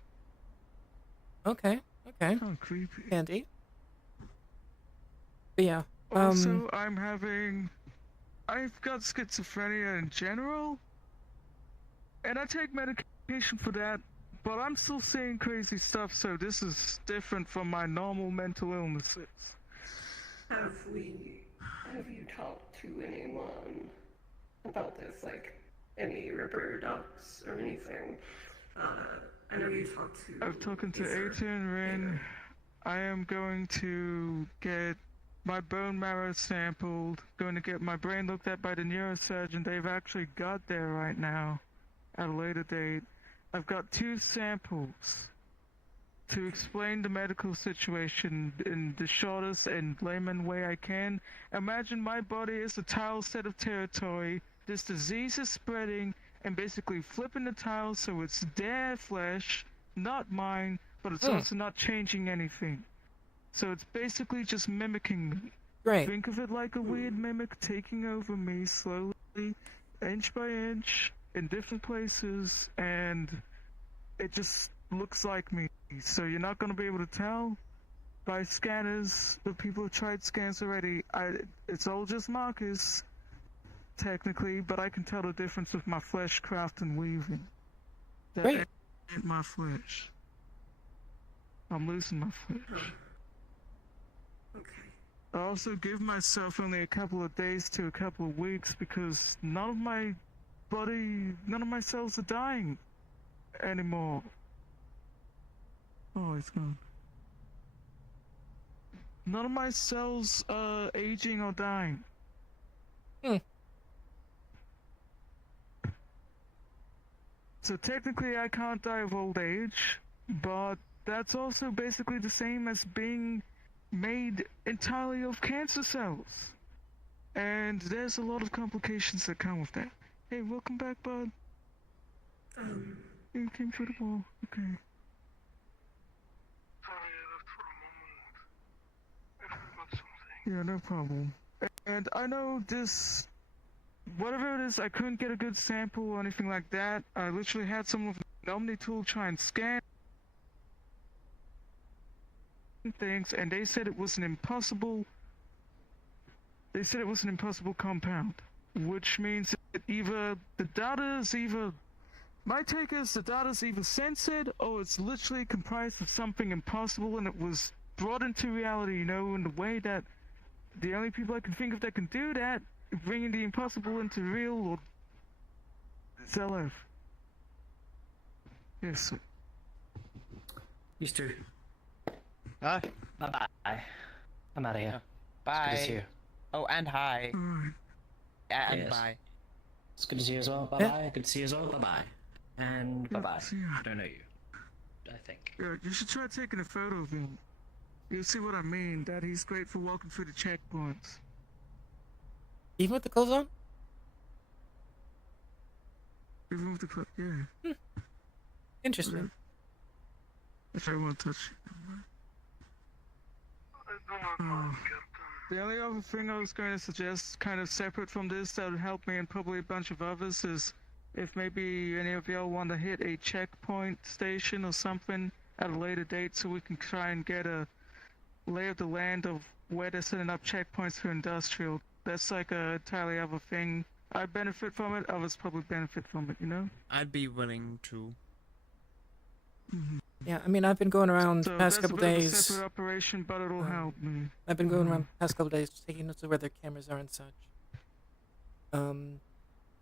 Okay. Oh, creepy. Handy. But yeah. Also, I've got schizophrenia in general, and I take medication for that, but I'm still seeing crazy stuff, so this is different from my normal mental illnesses. Have you talked to anyone about this, like any Ripper Ducks or anything? I know you talked to... I've talked to Aiton Rin. I am going to get my bone marrow sampled, going to get my brain looked at by the neurosurgeon. They've actually got there right now at a later date. I've got 2 samples to explain the medical situation in the shortest and layman way I can. Imagine my body is a tile set of territory. This disease is spreading and basically flipping the tiles so it's their flesh, not mine, but it's also not changing anything. So it's basically just mimicking me. Right. Think of it like a weird mimic taking over me slowly, inch by inch, in different places, and it just looks like me. So you're not going to be able to tell by scanners, but people have tried scans already. It's all just Marcus, technically, but I can tell the difference with my flesh craft and weaving. That ain't my flesh. I'm losing my flesh. Okay. I also give myself only a couple of days to a couple of weeks because none of my cells are dying anymore. Oh, it's gone. None of my cells are aging or dying. So technically I can't die of old age, but that's also basically the same as being made entirely of cancer cells. And there's a lot of complications that come with that. Hey, welcome back, bud. You came through the wall. Okay. Yeah, no problem. And I know this, whatever it is, I couldn't get a good sample or anything like that. I literally had someone with an Omni tool try and scan things, and they said it was an impossible. They said it was an impossible compound, which means that either the data is either. My take is the data's either censored or it's literally comprised of something impossible, and it was brought into reality, you know, in the way that the only people I can think of that can do that, bringing the impossible into real or ZLF. Yes, sir. Used to. Hi. Bye-bye. I'm out of here. Bye. It's good to see you. Oh, and hi. And Yes. bye. It's good to see you as well. Bye-bye. Good to see you as well. Bye-bye. And bye-bye. See ya. I don't know you. I think. Yeah, you should try taking a photo of him. You'll see what I mean, that he's great for walking through the checkpoints. Even with the clothes on? Even with the clothes, yeah. Interesting. If I want to touch the only other thing I was going to suggest, kind of separate from this, that would help me and probably a bunch of others, is if maybe any of y'all want to hit a checkpoint station or something at a later date so we can try and get a lay of the land of where they're setting up checkpoints for industrial. That's like a entirely other thing. I benefit from it, others probably benefit from it, you know? I'd be willing to. Yeah, I mean, I've been going around the past couple That's a bit of a days. separate operation, but it'll help me. I've been going around the past couple days just taking notes of where their cameras are and such.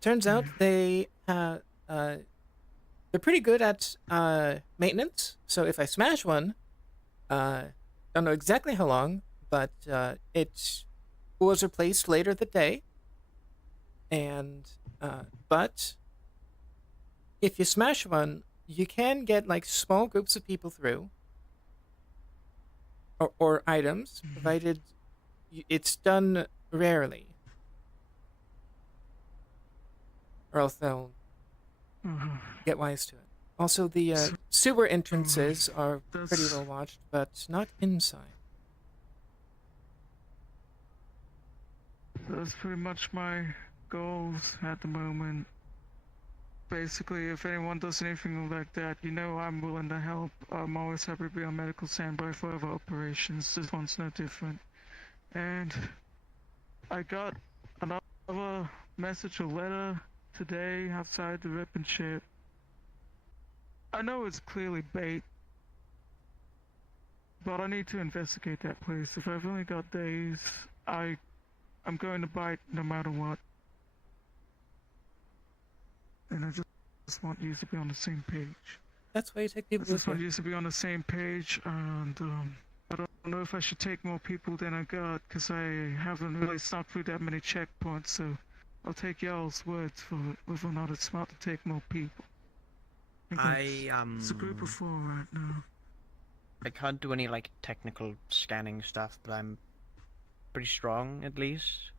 Turns out they're pretty good at maintenance. So if I smash one, don't know exactly how long, but it was replaced later that day. And but if you smash one, you can get like small groups of people through, or items, provided it's done rarely, or else they'll get wise to it. Also, the sewer entrances are pretty well watched, but not inside. That's pretty much my goals at the moment. Basically, if anyone does anything like that, you know I'm willing to help. I'm always happy to be on medical standby for other operations. This one's no different. And I got another message or letter today outside the rip and shit. I know it's clearly bait, but I need to investigate that place. If I've only got days, I'm going to bite no matter what. And I just want you to be on the same page. That's why you take people I just with want you. you to be on the same page, and I don't know if I should take more people than I got, because I haven't really stopped through that many checkpoints, so I'll take y'all's words for it, whether or not it's smart to take more people. It's a group of 4 right now. I can't do any like technical scanning stuff, but I'm pretty strong at least.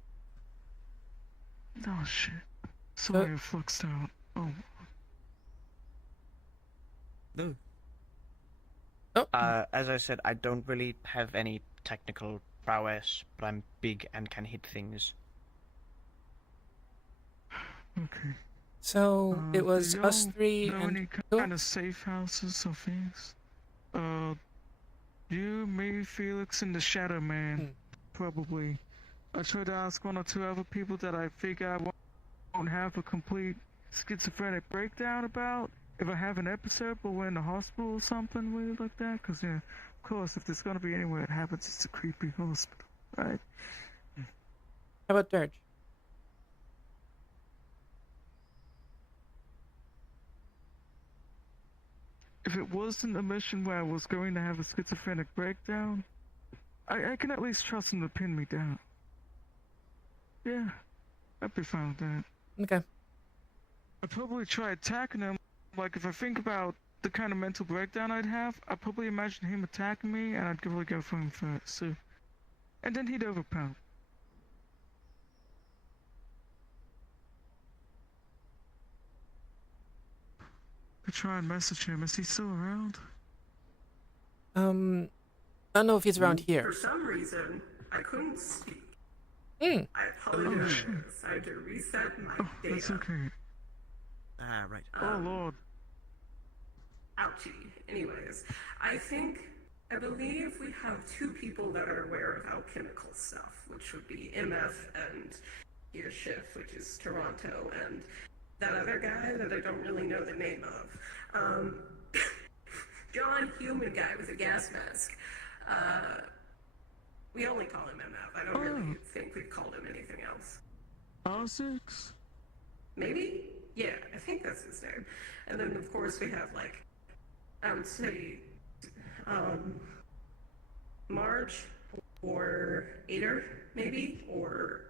Oh shit. Sorry, I fluxed out. Oh. No. As I said, I don't really have any technical prowess, but I'm big and can hit things. Okay. So it was do us y'all 3 know and any kind of safe houses or things? You, me, Felix, and the Shadow Man, probably. I tried to ask 1 or 2 other people that I figure I won't have a complete schizophrenic breakdown about if I have an episode, but we're in the hospital or something weird like that. Because, yeah, of course, if there's gonna be anywhere it happens, it's a creepy hospital, right? How about Dirge? If it wasn't a mission where I was going to have a schizophrenic breakdown, I can at least trust him to pin me down. Yeah, I'd be fine with that. Okay. I'd probably try attacking him. Like, if I think about the kind of mental breakdown I'd have, I'd probably imagine him attacking me, and I'd probably go for him first, so... And then he'd overpower. could try and message him. Is he still around? I don't know if he's around For here. some reason, I couldn't speak. Mm. I apologize. I had to reset my data. That's okay. Ah, right. Oh, Lord. Ouchie. Anyways, I believe we have two people that are aware of alchemical stuff, which would be MF and your Schiff, which is Toronto, and that other guy that I don't really know the name of. John Human guy with a gas mask. We only call him MF. I don't really think we've called him anything else. R6? Maybe? Yeah, I think that's his name. And then, of course, we have, like, I would say, Marge or Ader, maybe, or,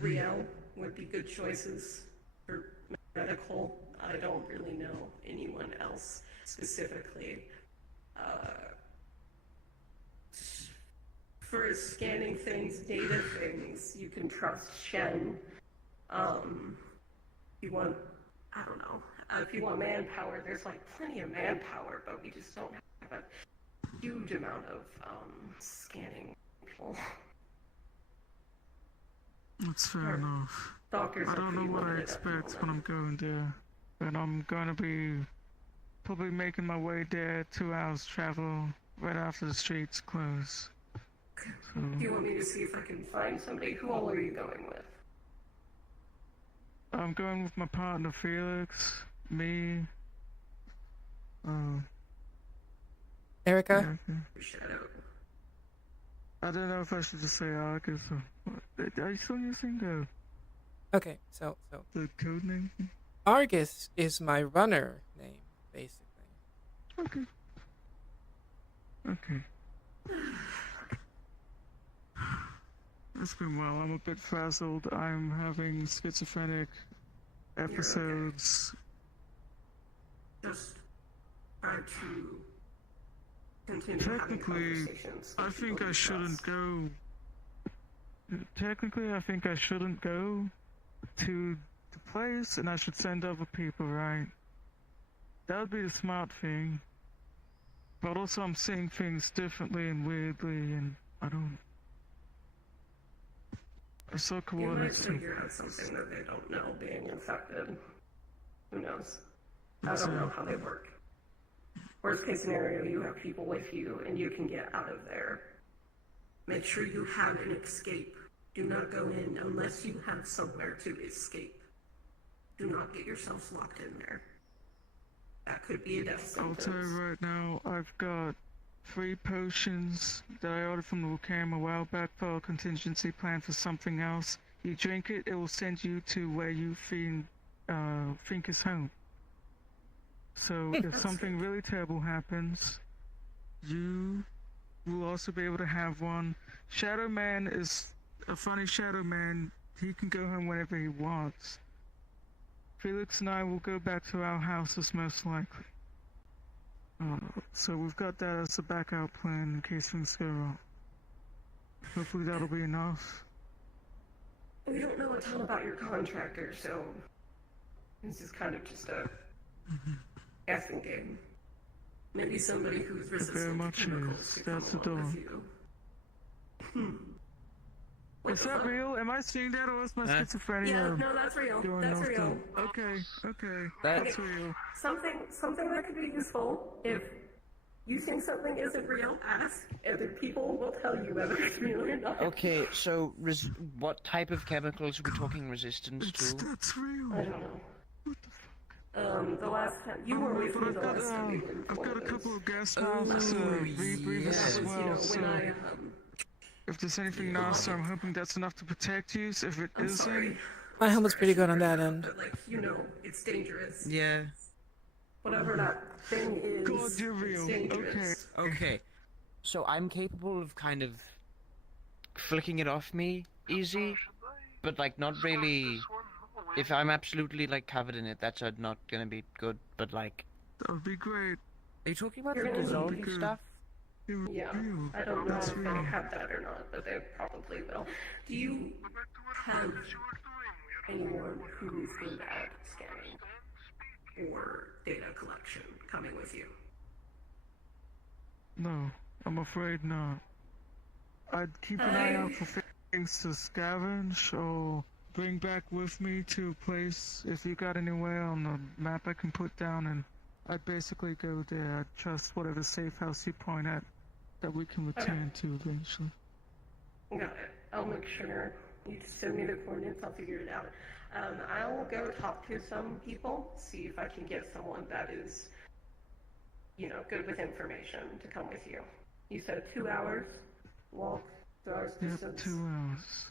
Riel would be good choices for medical. I don't really know anyone else specifically. For scanning things, data things, you can trust Shen. You want, I don't know, if you want manpower, there's like plenty of manpower, but we just don't have a huge amount of scanning people. That's fair enough. Doctors I don't know what I expect when I'm going there, but I'm gonna be probably making my way there 2 hours travel right after the streets close. So, Do you want me to see if I can find somebody? Who all are you going with? I'm going with my partner Felix, me, Erica? Shadow. I don't know if I should just say Argus or what. Are you still using Okay, so the code name? Argus is my runner name, basically. Okay. Okay. It's been well. I'm a bit frazzled. I'm having schizophrenic episodes. Just try to continue Technically, having conversations with I think people I you shouldn't trust. go. Technically, I think I shouldn't go to the place, and I should send other people, right? That would be the smart thing. But also, I'm seeing things differently and weirdly, and I don't. I'm so You might coordinates too. figure out something that they don't know being infected. Who knows? I don't know how they work. Worst case scenario, you have people with you and you can get out of there. Make sure you have an escape. Do not go in unless you have somewhere to escape. Do not get yourselves locked in there. That could be a death I'll sentence. tell you right now, I've got 3 potions that I ordered from the Volcano a while back for a contingency plan for something else. You drink it, it will send you to where you think is home. So if something really terrible happens, you will also be able to have one. Shadow Man is a funny Shadow Man. He can go home whenever he wants. Felix and I will go back to our houses most likely. So we've got that as a backup plan in case things go wrong. Hopefully that'll be enough. We don't know a ton about your contractor, so this is kind of just a guessing game. Maybe somebody who's It resistant very to much chemicals is. could That's the come along door. with you. Is that real? Am I seeing that or is my schizophrenia? Yeah, no, that's real. doing That's no real. stuff? Okay. Okay. That's real. Something that could be useful. If you think something isn't real, ask, and then people will tell you whether it's real or not. Okay, so what type of chemicals are we talking resistance to? That's real. I don't know. The last time you were with me, the last time we were in I've got a Florida. couple of gas masks, rebreathers as well, so if there's anything nasty, I'm hoping that's enough to protect you. So if it I'm isn't, sorry. My helmet's pretty good on that end. But, like, it's dangerous. Yeah. Whatever that thing is, God, you're real. it's dangerous. Okay. So I'm capable of kind of flicking it off me easy, but like not really. If I'm absolutely like covered in it, that's not gonna be good. But like, that would be great. Are you talking about You're the gonna need zombie to- stuff? Yeah, I don't know if they have that or not, but they probably will. Do you have anyone who's good at scanning? or data collection coming with you? No, I'm afraid not. I'd keep an eye out for things to scavenge or bring back with me to a place. If you got anywhere on the map I can put down, and I'd basically go there. I'd trust whatever safe house you point at that we can return to eventually. Got it. I'll make sure you send me the coordinates. I'll figure it out. I'll go talk to some people, see if I can get someone that is, you know, good with information to come with you. You said 2 hours walk, 2 hours distance. 2 hours.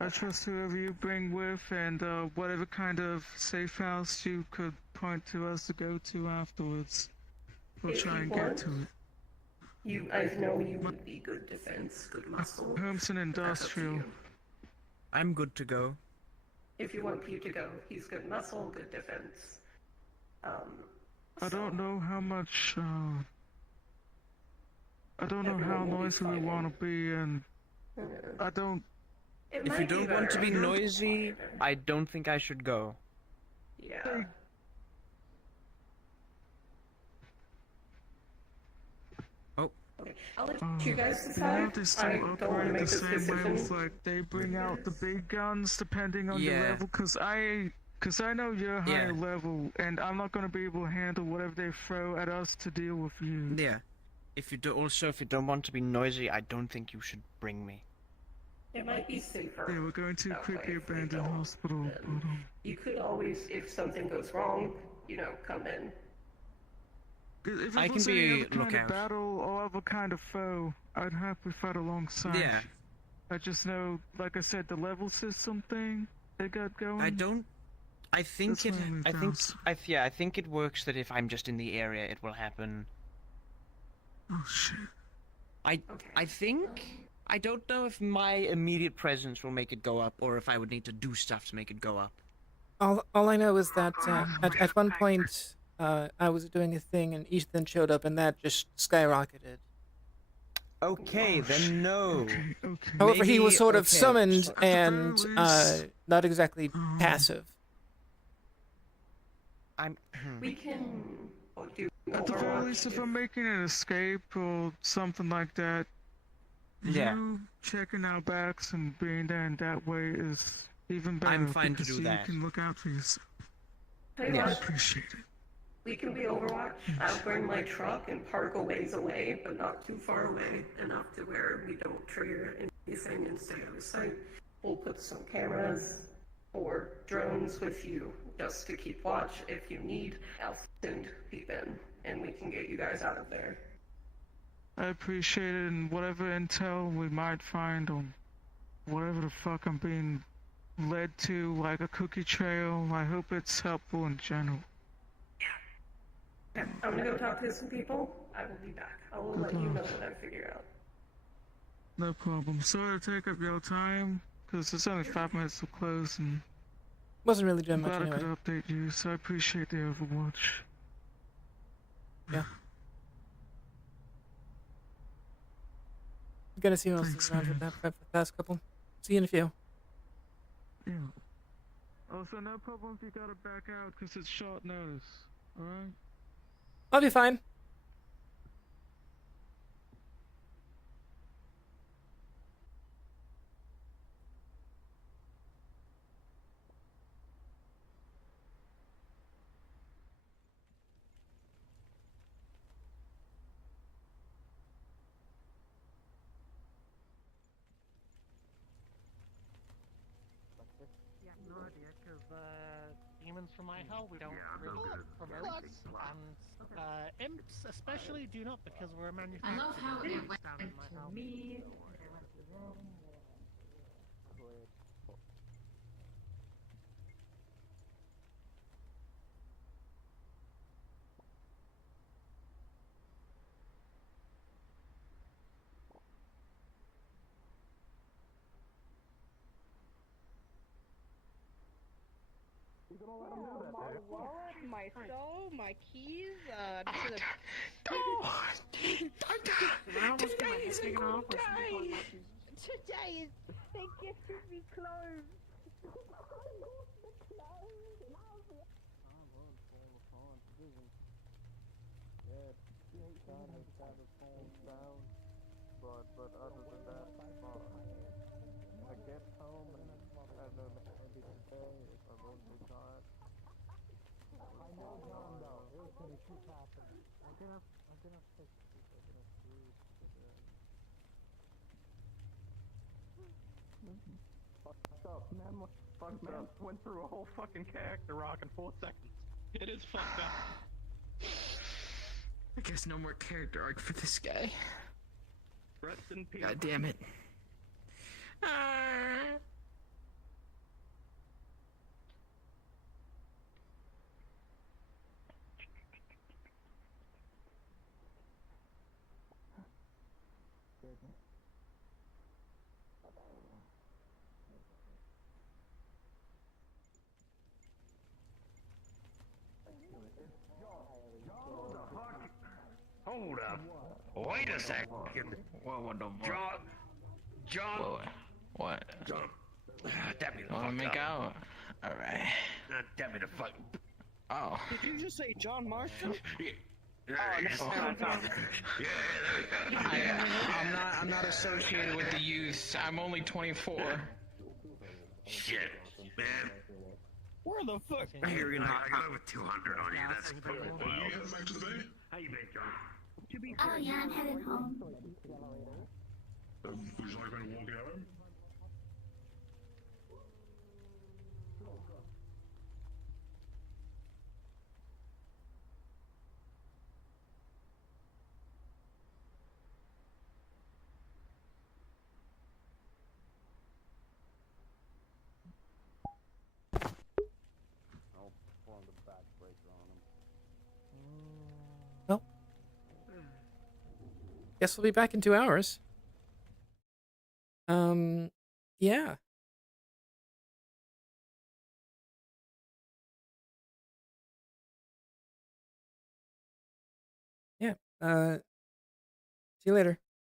I trust whoever you bring with, and whatever kind of safe house you could point to us to go to afterwards. We'll try and get to it. I know you would be good defense, good muscle. Hermson Industrial. I'm good to go. If you want Pew to go, he's good muscle, good defense. I don't know how much, I don't know how noisy we want to be, and I don't... If you don't want to be noisy, I don't think I should go. Yeah. Oh. Okay. I'll let you guys decide. You know, they still I don't want to operate make the this same decision. way with, like, they bring out the big guns depending on your level, because I know you're higher level, and I'm not going to be able to handle whatever they throw at us to deal with you. Yeah. If you don't want to be noisy, I don't think you should bring me. It might be safer. Yeah, we're going to a creepy abandoned hospital, but, You could always, if something goes wrong, you know, come in. If I it can was be any a other kind lookout. of battle or other kind of foe, I'd happily fight alongside. Yeah. I just know, like I said, the level system thing they got going. I think I think it works that if I'm just in the area, it will happen. Oh shit. I think I don't know if my immediate presence will make it go up, or if I would need to do stuff to make it go up. All I know is that at one point I was doing a thing and Ethan showed up and that just skyrocketed. Okay, then no. However, he was sort of okay. summoned and not exactly passive. We can do At the very least, if I'm making an escape or something like that, you checking our backs and being there in that way is even better. I'm fine to because do that. You can look out for yourself. Yeah. I appreciate it. We can be Overwatch. I'll bring my truck and park a ways away, but not too far away, enough to where we don't trigger anything and stay out of sight. We'll put some cameras or drones with you just to keep watch if you need. I'll send people in, and we can get you guys out of there. I appreciate it, and whatever intel we might find on whatever the fuck I'm being led to, like a cookie trail, I hope it's helpful in general. Yeah, I'm gonna go talk to some people. I will be back. I will let you know what I figure out. No problem. Sorry to take up your time, because it's only 5 minutes to close, and Wasn't really doing I'm much glad anyway. I could update you, so I appreciate the Overwatch. Yeah. You gotta see what else Thanks, is around man. for the past couple. See you in a few. Yeah. Also, no problem if you gotta back out, because it's short notice, alright? I'll be fine. Yeah, no idea, because demons from my hell we don't really promote, and imps especially do not, because we're a manufacturer. I love how it went down in my hell. to me. My wallet, my soul, my keys, to the... Today's a good day. Today is... They gifted me clothes. kind of calms down, but other than that, it's fine. When I get home and I don't know, maybe today if I'm really tired. I know John though. Here's gonna keep happening. I'm gonna fix it. I'm gonna prove to them. Fucked up, man. Man went through a whole fucking character rock in 4 seconds. It is fucked up. I guess no more character arc for this guy. Rest in peace. God damn it. Hold up. Wait a second. What the fuck? John. What? John. Damn me the Wanna fuck make up. out? Alright. Damn me the fuck. Oh. Did you just say John Marshall? I'm not associated with the youth. I'm only 24. Shit, man. Where the fuck? I got over 200 on you. That's cool. Wow. You back to the bay? How you been, John? Oh yeah, I'm headed home. Would you like me to walk out? I'll form the backbreaker on him. Well, guess we'll be back in 2 hours. Yeah. Yeah. See you later.